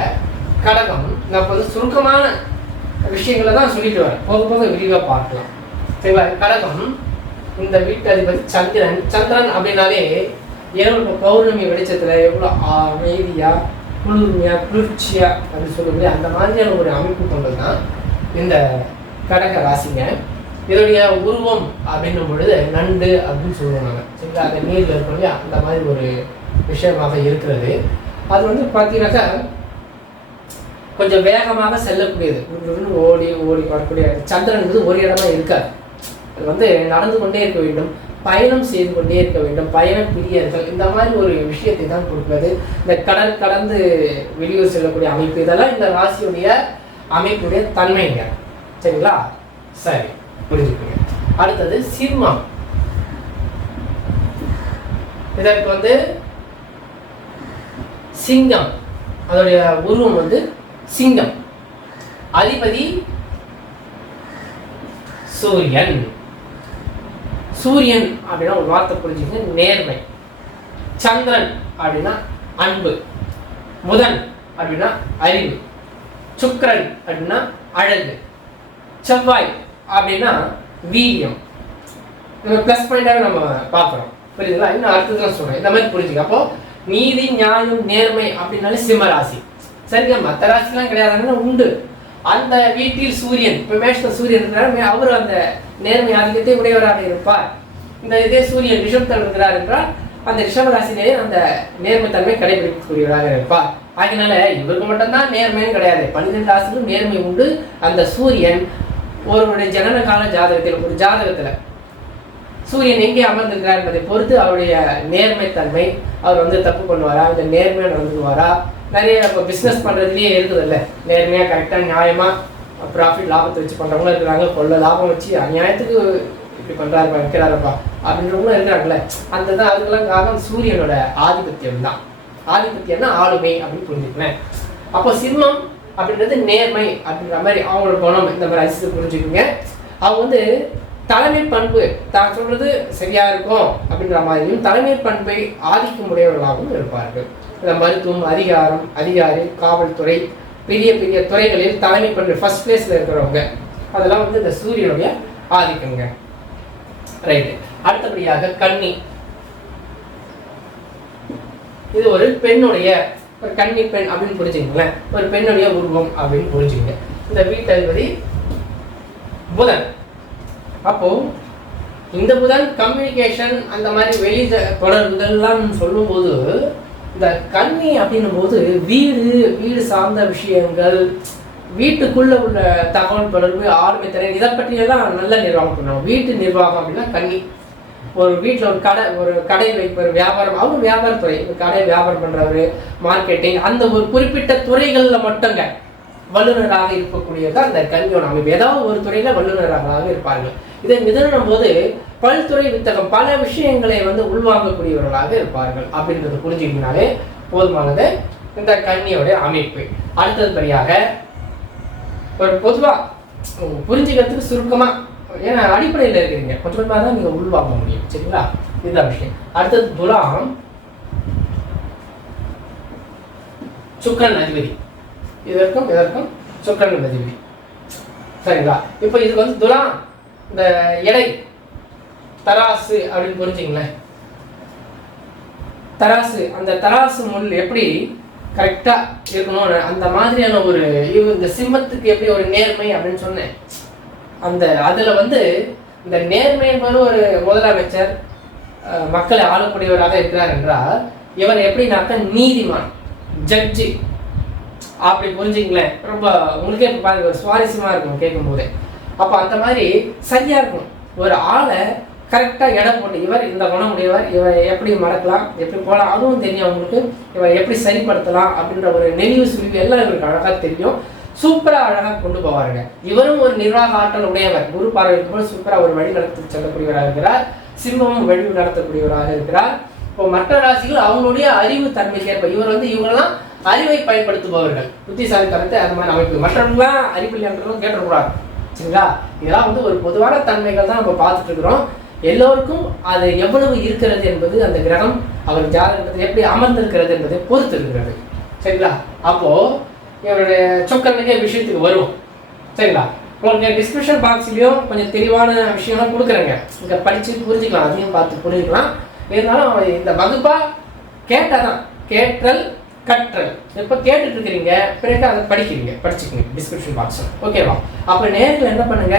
கடகம், நான் வந்து சுருக்கமான விஷயங்களை தான் சொல்லிட்டு வரேன், போக போக விரிவாக பார்க்கலாம், சரிங்களா? கடகம் இந்த வீட்டு அதிபதி சந்திரன். சந்திரன் அப்படின்னாலே எவ்வளோ பௌர்ணமி வெளிச்சத்தில் எவ்வளோ அமைதியாக குளிர்ச்சியாக அப்படின்னு சொல்லக்கூடிய அந்த மாதிரியான ஒரு அமைப்பு கொண்டது தான் இந்த கடக ராசிங்க. இதோடைய உருவம் அப்படின்னும் பொழுது நண்டு அப்படின்னு சொல்லுவாங்க, சரிங்களா? அந்த நீரில் இருக்கும் இல்லையா, அந்த மாதிரி ஒரு விஷயமாக இருக்கிறது. அது வந்து பார்த்தீங்கன்னாக்கா கொஞ்சம் வேகமாக செல்லக்கூடியது, ஓடி வரக்கூடிய. சந்திரன் ஒரு இடமா இருக்காது, அது வந்து நடந்து கொண்டே இருக்க வேண்டும், பயணம் செய்து கொண்டே இருக்க வேண்டும், பயணம் பிரியர்கள், இந்த மாதிரி ஒரு விஷயத்தை தான் கொடுப்பது. இந்த கடல் கடந்து வெளியூர் செல்லக்கூடிய அமைப்பு, இதெல்லாம் இந்த ராசியுடைய அமைப்புடைய தன்மைங்க, சரிங்களா? சரி, புரிஞ்சுக்கோங்க. அடுத்தது சிம்மம். இதற்கு வந்து சிங்கம், அதோடைய உருவம் வந்து சிங்கம். அதிபதி சூரியன். சூரியன் அப்படின்னா ஒரு வார்த்தை புரிஞ்சுக்கங்க, நேர்மை. சந்திரன் அப்படின்னா அன்பு. புதன் அப்படின்னா அறிவு. சுக்கிரன் அப்படின்னா அழகு. செவ்வாய் அப்படின்னா வீரியம். பிளஸ் பாயிண்டாக நம்ம பார்க்குறோம், புரியுதுங்களா? இன்னும் அடுத்ததுலாம் சொல்றேன், இந்த மாதிரி புரிஞ்சுக்க. அப்போ நீதி, நியாயம், நேர்மை அப்படின்னாலே சிம்ம ராசி, சரிங்க? மற்ற ராசிலாம் கிடையாதுன்னா உண்டு. அந்த வீட்டில் சூரியன், இப்போ மேஷத்தில் சூரியன் இருக்கிறார், அவர் அந்த நேர்மை ஆதிக்கத்தை உடையவராக இருப்பார். இந்த இதே சூரியன் ரிஷபத்தில் இருக்கிறார் என்றால் அந்த ரிஷப ராசியிலேயே அந்த நேர்மைத்தன்மை கடைபிடிக்கக்கூடியவராக இருப்பார். அதனால இவருக்கு மட்டும்தான் நேர்மையும் கிடையாது, 12 ராசிலும் நேர்மை உண்டு. அந்த சூரியன் ஒருவருடைய ஜனன கால ஜாதகத்தில், ஒரு ஜாதகத்தில் சூரியன் எங்கே அமர்ந்திருக்கிறார் என்பதை பொறுத்து அவருடைய நேர்மைத்தன்மை, அவர் வந்து தப்பு பண்ணுவாரா, இந்த நேர்மையாக நடந்துக்குவாரா. நிறைய இப்போ பிஸ்னஸ் பண்ணுறதுலேயே இருக்குதுல்ல, நேர்மையாக கரெக்டாக நியாயமாக ப்ராஃபிட் லாபத்தை வச்சு பண்ணுறவங்களும் இருக்கிறாங்க, கொள்ள லாபம் வச்சு அநியாயத்துக்கு இப்படி பண்ணுறாருப்பா வைக்கிறாருப்பா அப்படின்றவங்களும் இருக்கிறாங்கல்ல. அந்த தான் அதுக்கெல்லாம் காரணம் சூரியனோட ஆதிபத்தியம் தான். ஆதிபத்தியம்னா ஆளுமை அப்படின்னு புரிஞ்சுக்கலேன். அப்போ சிம்மம் அப்படின்றது நேர்மை அப்படின்ற மாதிரி அவங்களோட குணம் இந்த மாதிரி அரிசி புரிஞ்சுக்குங்க. அவங்க வந்து தலைமை பண்பு தான் சொல்றது சரியா இருக்கும் அப்படின்ற மாதிரியும் தலைமை பண்பை ஆதிக்கம் உடையவர்களாகவும் இருப்பார்கள். இந்த மருத்துவம், அதிகாரி, காவல்துறை, பெரிய பெரிய துறைகளில் தலைமை பண்பு ஃபர்ஸ்ட் பிளேஸ்ல இருக்கிறவங்க அதெல்லாம் வந்து இந்த சூரியனுடைய ஆதிக்கங்க. ரைட்டு. அடுத்தபடியாக கன்னி. இது ஒரு பெண்ணுடைய ஒரு கன்னி பெண் அப்படின்னு புரிஞ்சுக்கங்களேன். ஒரு பெண்ணுடைய உருவம் அப்படின்னு புரிஞ்சுக்கங்க. இந்த வீட்டதிபதி புதன். அப்போ இந்த புதன் கம்யூனிகேஷன் அந்த மாதிரி வெளி தொடர்புகள்லாம் சொல்லும்போது இந்த கன்னி அப்படின்னும் போது வீடு சார்ந்த விஷயங்கள், வீட்டுக்குள்ள உள்ள தகவல் தொடர்பு, ஆளுமை திறன், இதை பற்றியெல்லாம் நல்ல நிர்வாகம் பண்ணுவோம். வீட்டு நிர்வாகம் அப்படின்னா கன்னி. ஒரு வீட்டில் ஒரு கடை வைப்பவர், வியாபாரம், அவங்க வியாபாரத்துறை, கடை வியாபாரம் பண்றவர், மார்க்கெட்டிங், அந்த ஒரு குறிப்பிட்ட துறைகள்ல மட்டுங்க வல்லுநராக இருக்கக்கூடியதான் அந்த கல்வியோட அமைப்பு. ஏதாவது ஒரு துறையில வல்லுநராக இருப்பார்கள். இதை மிதனும் போது பல்துறை வித்தகம், பல விஷயங்களை வந்து உள்வாங்கக்கூடியவர்களாக இருப்பார்கள் அப்படின்றத புரிஞ்சுக்கினாலே போதுமானது இந்த கன்னியோடைய அமைப்பு. அடுத்தபடியாக ஒரு பொதுவா புரிஞ்சுக்கிறதுக்கு சுருக்கமா, ஏன்னா அடிப்படையில் இருக்கிறீங்க, கொஞ்சம் கொஞ்சமாக தான் நீங்க உள்வாங்க முடியும். சரிங்களா? இதுதான் விஷயம். அடுத்தது துலாம். சுக்கிரன் அதிபதி. இதற்கும் சுக்கிரன் அதிபதி. சரிங்களா? இப்போ இதுக்கு வந்து துலாம் இந்த எடை தராசு அப்படின்னு புரிஞ்சுங்களேன். தராசு, அந்த தராசு முள் எப்படி கரெக்டா இருக்கணும், அந்த மாதிரியான ஒரு இந்த சிம்மத்துக்கு எப்படி ஒரு நேர்மை அப்படின்னு சொன்னேன். அந்த அதுல வந்து இந்த நேர்மை என்பது ஒரு முதலமைச்சர் மக்களை ஆளக்கூடியவராக இருக்கிறார் என்றால் இவர் எப்படின்னாக்க நீதிமான், ஜட்ஜி அப்படி புரிஞ்சுங்களேன். ரொம்ப உங்களுக்கே பாருங்க ஒரு சுவாரஸ்யமா இருக்கும் கேட்கும் போதே. அப்ப அந்த மாதிரி சரியா இருக்கும். ஒரு ஆளை கரெக்டா இடம் போட்டு இவர் இந்த குணமுடையவர், இவர் எப்படி மடக்கலாம், எப்படி போகலாம், அதுவும் தெரியும் அவங்களுக்கு. இவர் எப்படி சரிப்படுத்தலாம் அப்படின்ற ஒரு நெளிவு சுழிவு எல்லாம் இவருக்கு அழகா தெரியும். சூப்பரா அழகா கொண்டு போவாருங்க. இவரும் ஒரு நிர்வாக ஆற்றல் உடையவர். குரு பார்வைக்கு போது சூப்பரா ஒரு வழி நடத்தி செல்லக்கூடியவராக இருக்கிறார். சிம்மமும் வழி நடத்தக்கூடியவராக இருக்கிறார். இப்போ மற்ற ராசிகள் அவங்களுடைய அறிவு தன்மைக்கு ஏற்ப இவர் வந்து இவங்கெல்லாம் அறிவை பயன்படுத்துபவர்கள், புத்திசாலித்தனத்தை அந்த மாதிரி அமைப்பு. மற்றவங்களாம் அறிவில்லை என்றதும் கேட்டக்கூடாது. சரிங்களா? இதெல்லாம் வந்து ஒரு பொதுவான தன்மைகள் தான் நம்ம பார்த்துட்டு இருக்கிறோம். எல்லோருக்கும் அது எவ்வளவு இருக்கிறது என்பது அந்த கிரகம் அவர் ஜாதகத்தில் எப்படி அமர்ந்திருக்கிறது என்பதை பொறுத்து இருக்கிறது. சரிங்களா? அப்போ இவருடைய சொக்கரனுக்கே விஷயத்துக்கு வரும். சரிங்களா? உங்களுக்கு டிஸ்கிரிப்ஷன் பாக்ஸ்லயும் கொஞ்சம் தெளிவான விஷயம்லாம் கொடுக்குறேங்க. இங்க படிச்சு புரிஞ்சுக்கலாம், அதையும் பார்த்து புரிஞ்சுக்கலாம். இருந்தாலும் இந்த வகுப்பா கேட்டாதான், கேட்டல் கற்றல். இப்போ கேட்டுட்டு இருக்கிறீங்க, பிறகு அதை படிச்சுக்கோங்க டிஸ்கிரிப்ஷன் பாக்ஸ். ஓகேவா? அப்போ நேரில் என்ன பண்ணுங்க,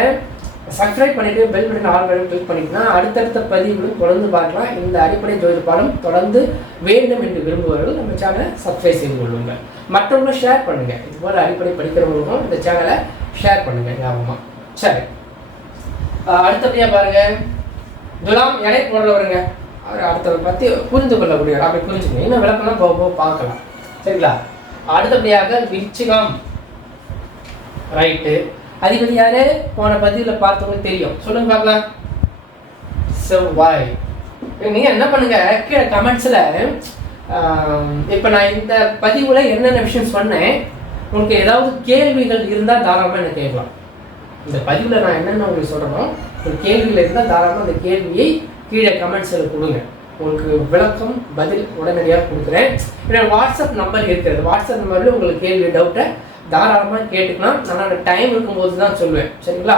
சப்ஸ்கிரைப் பண்ணிட்டு bell button all button click பண்ணிங்கன்னா அடுத்தடுத்த பதிவுகளும் தொடர்ந்து பார்க்கலாம். இந்த அடிப்படை ஜோதிட பாடம் தொடர்ந்து வேண்டும் என்று விரும்புபவர்கள் நம்ம சேனலை சப்ஸ்கிரைப் செய்து கொள்ளுங்கள். மற்றவங்களும் ஷேர் பண்ணுங்க. இது போல அடிப்படை படிக்கிறவங்களுக்கும் இந்த சேனலை ஷேர் பண்ணுங்க ஞாபகமா. சரி, அடுத்தபடியா பாருங்க, துலாம் எடை போடுறவருங்க. அவர் அடுத்தவரை பற்றி புரிந்து கொள்ளக்கூடியவர். அப்படி புரிஞ்சுக்கணும். இன்னும் விளக்கம்லாம் போக பார்க்கலாம். சரிங்களா? அடுத்தபடியாக விருச்சிகம். ரைட்டு. அதிபதி யாரு? போன பதிவில் பார்த்தவங்களுக்கு தெரியும். சொல்லுங்க பார்க்கலாம். செவ்வாய். நீங்க என்ன பண்ணுங்க, கீழே கமெண்ட்ஸ்ல இப்ப நான் இந்த பதிவுல என்னென்ன விஷயம் சொன்னேன், உங்களுக்கு ஏதாவது கேள்விகள் இருந்தால் தாராளமா என்ன கேட்கலாம். இந்த பதிவுல நான் என்னென்ன உங்களுக்கு சொல்றேனோ ஒரு கேள்விகள் இருந்தால் தாராளமா அந்த கேள்வியை கீழே கமெண்ட்ஸில் கொடுங்க. உங்களுக்கு விளக்கம் பதில் உடனடியாக கொடுக்குறேன். என்னோட வாட்ஸ்அப் நம்பர் இருக்கிறது. வாட்ஸ்அப் நம்பரில் உங்களுக்கு கேள்வி டவுட்டை தாராளமாக கேட்டுக்கலாம். நான் டைம் இருக்கும்போது தான் சொல்லுவேன். சரிங்களா?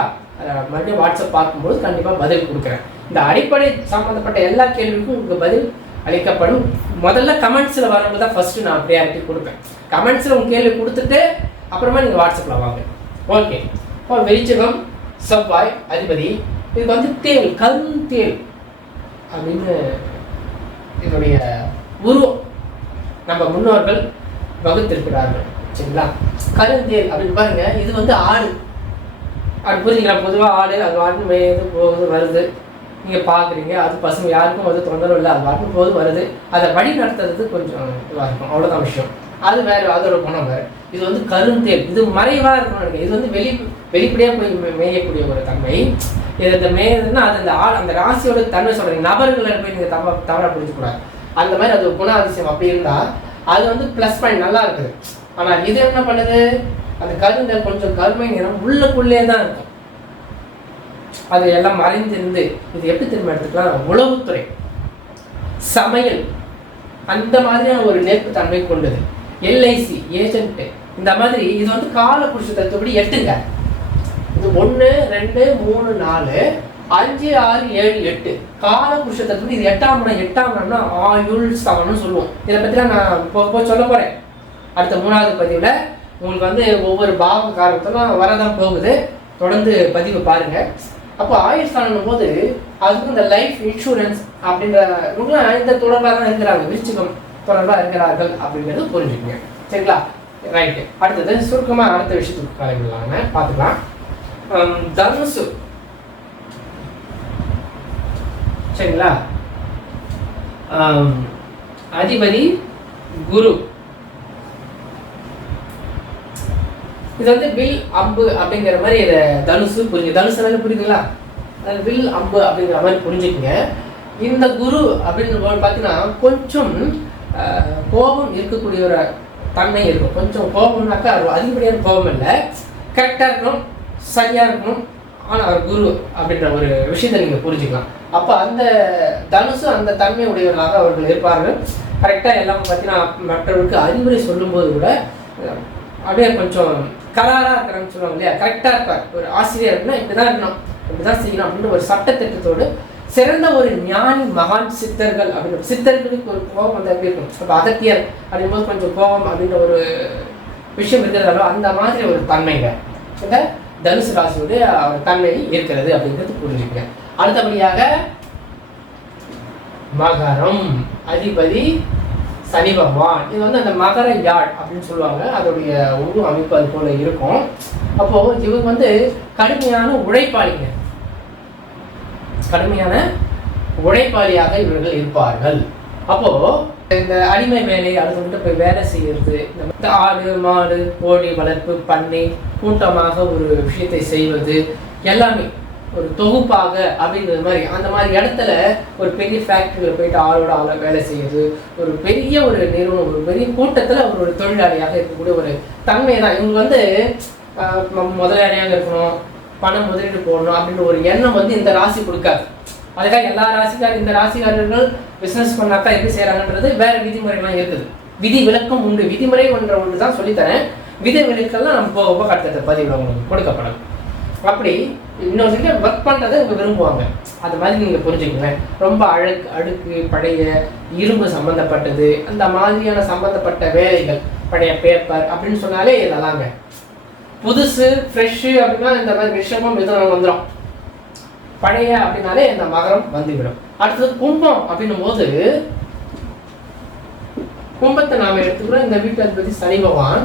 மறுபடியும் வாட்ஸ்அப் பார்க்கும்போது கண்டிப்பாக பதில் கொடுக்குறேன். இந்த அடிப்படை சம்மந்தப்பட்ட எல்லா கேள்விக்கும் உங்களுக்கு பதில் அளிக்கப்படும். முதல்ல கமெண்ட்ஸில் வரும்போது தான் ஃபர்ஸ்ட் நான் ப்ரியாரிட்டி கொடுப்பேன். கமெண்ட்ஸில் உங்கள் கேள்வி கொடுத்துட்டு அப்புறமா நீங்கள் வாட்ஸ்அப்பில் வாங்க. ஓகே. இப்போ விருச்சிகம் செவ்வாய் அதிபதி. இதுக்கு வந்து தேல், கருந்தேல் அப்படின்னு இதனுடைய உருவம் நம்ம முன்னோர்கள் வகுத்திருக்கிறார்கள். சரிங்களா? கருந்தேல் அப்படின்னு பாருங்க. இது வந்து ஆடு. அது புரிஞ்சுக்கலாம். பொதுவாக ஆடு, அது வாட்டு மேயுது, போகுது, வருது. நீங்கள் பார்க்குறீங்க. அது பசங்க யாருக்கும் வந்து தொந்தரவு இல்லை. அது வாட்டு போது வருது. அதை வழி நடத்துறது கொஞ்சம் இதுவாக இருக்கும். அவ்வளோதான் விஷயம். அது வேறு, அதோட குணம் வேறு. இது வந்து கருந்தேல். இது மறைவாக இருக்கணும். இது வந்து வெளிப்படையாக போய் மேயக்கூடிய ஒரு தன்மை. இது இந்த மேதுன்னா அது அந்த ராசியோட தன்மை சொல்கிறீங்க, நபர்களை போய் நீங்கள் தவறாக புரிஞ்சுக்கூடாது. அந்த மாதிரி அது குணாதிசயம் அப்படி இருந்தால் அது வந்து ப்ளஸ் பாயிண்ட் நல்லா இருக்குது. ஆனால் இது என்ன பண்ணுது, அந்த கருந்த கொஞ்சம் கருமை நிறம் உள்ளுக்குள்ளே தான் இருக்கும், அது எல்லாம் மறைந்திருந்து. இது எப்படி திரும்ப எடுத்துக்கலாம், உளவுத்துறை, சமையல், அந்த மாதிரியான ஒரு நெருப்பு தன்மை கொண்டது. எல்ஐசி ஏஜென்ட், இந்த மாதிரி இது வந்து கால புருஷ தத்துவப்படி 8ங்க. இது 1 2 3 4 5 6 7 8 கால புருஷ தத்துவப்படி இது 8ஆம் இடம்னா ஆயுள் ஸ்தானம்னு சொல்லுவோம். இதை பற்றிலாம் நான் சொல்ல போகிறேன் அடுத்த 3வது பதிவில். உங்களுக்கு வந்து ஒவ்வொரு பாவ காரணத்தெல்லாம் வரதான் போகுது, தொடர்ந்து பதிவு பாருங்கள். அப்போ ஆயுள் ஸ்தானம் போது அதுக்கு இந்த லைஃப் இன்சூரன்ஸ் அப்படின்ற இந்த தொடர்பாக தான் இருக்கிறாங்க, விருச்சிகம் தொடர்பாக இருக்கிறார்கள் அப்படிங்கிறது புரிஞ்சுக்கோங்க. சரிங்களா, ரைட்டு. அடுத்தது சுருக்கமாக அடுத்த விஷயத்துக்கு கலைஞர்களாங்க பார்த்துக்கலாம். தனுசு, சரிங்களா, அதிபதி குரு. இது வந்து வில் அம்பு அப்படிங்கிற மாதிரி இதை தனுசு புரிஞ்சு, தனுசுனால புரியுதுங்களா, வில் அம்பு அப்படிங்கிற மாதிரி புரிஞ்சுக்குங்க. இந்த குரு அப்படின்னு பார்த்தீங்கன்னா கொஞ்சம் கோபம் இருக்கக்கூடிய ஒரு தன்மை இருக்கும். கொஞ்சம் கோபம்னாக்கா அதிகப்படியான கோபம் இல்லை, கரெக்டாக இருக்கணும், சரியாக இருக்கணும். ஆனால் அவர் குரு அப்படின்ற ஒரு விஷயத்தை நீங்கள் புரிஞ்சுக்கலாம். அப்போ அந்த தனுசு அந்த தன்மை உடையவர்களாக அவர்கள் இருப்பார்கள். கரெக்டாக எல்லாம் பார்த்தீங்கன்னா மற்றவர்களுக்கு அறிவுரை சொல்லும்போது கூட அப்படியே கொஞ்சம் கராராக இருக்கிறான்னு சொல்லுவாங்க இல்லையா, கரெக்டாக இருப்பார். ஒரு ஆசிரியர் இருக்குன்னா இப்படி தான் இருக்கணும், இப்படி தான் செய்யணும் அப்படின்ற ஒரு சட்டத்திட்டத்தோடு சிறந்த ஒரு ஞானி மகான் சித்தர்கள் அப்படின்னு, சித்தர்களுக்கு ஒரு கோபம் வந்து எப்படி இருக்கும். அப்போ அகத்தியர் அப்படிங்கும்போது கொஞ்சம் கோபம் அப்படின்ற ஒரு விஷயம் இருக்கிறதால அந்த மாதிரி ஒரு தன்மைங்க இந்த தனுசு ராசியுடைய தன்மை இருக்கிறது அப்படிங்கிறது புரிஞ்சுக்க. அடுத்தபடியாக மகரம், அதிபதி சனி பகவான். இது வந்து அந்த மகர யாழ் அப்படின்னு சொல்லுவாங்க, அதோடைய உருவ அமைப்பு அது போல இருக்கும். அப்போ இவங்க வந்து கடுமையான உழைப்பாளிங்க, கடுமையான உழைப்பாளியாக இவர்கள் இருப்பார்கள். அப்போ இந்த அடிமை வேலை, அது வந்துட்டு போய் வேலை செய்யறது, இந்த ஆடு மாடு கோழி வளர்ப்பு, பண்ணை, கூட்டமாக ஒரு விஷயத்தை செய்வது, எல்லாமே ஒரு தொகுப்பாக அப்படிங்கிற மாதிரி அந்த மாதிரி இடத்துல ஒரு பெரிய ஃபேக்ட்ரியில் போயிட்டு ஆளோட வேலை செய்யுது, ஒரு பெரிய ஒரு நிறுவனம், ஒரு பெரிய கூட்டத்தில் அவர் ஒரு தொழிலாளியாக இருக்கக்கூடிய ஒரு தன்மை தான். இவங்க வந்து முதலாளியாக இருக்கணும், பணம் முதலீடு போடணும் அப்படின்ற ஒரு எண்ணம் வந்து இந்த ராசி கொடுக்காது. அதுக்காக எல்லா ராசிக்காரர் இந்த ராசிக்காரர்கள் பிஸ்னஸ் பண்ணாக்கா எப்படி செய்கிறாங்கன்றது வேற விதிமுறைகள்லாம் இருக்குது, விதி விலக்கம் உண்டு. விதிமுறை ஒன்று தான் சொல்லித்தரேன், விதி விலக்கெல்லாம் நம்ம போக அடுத்த பதிவில் உங்களுக்கு கொடுக்கப்படும். அப்படி இன்னொரு ஒர்க் பண்ணுறதை இவங்க விரும்புவாங்க, அது மாதிரி நீங்கள் புரிஞ்சுக்கோங்க. ரொம்ப அடுக்கு பழைய இரும்பு சம்மந்தப்பட்டது, அந்த மாதிரியான சம்மந்தப்பட்ட வேலைகள், பழைய பேப்பர் அப்படின்னு சொன்னாலே இதெல்லாங்க. புதுசு ஃப்ரெஷ்ஷு அப்படின்னா இந்த மாதிரி விஷயமும் மிதுனம் வந்துடும். பழைய அப்படின்னாலே இந்த மகரம் வந்துவிடும். அடுத்தது கும்பம் அப்படின்னும் போது கும்பத்தை நாம எடுத்துக்கிறோம். இந்த வீட்டு அதிபதி சனி பகவான்.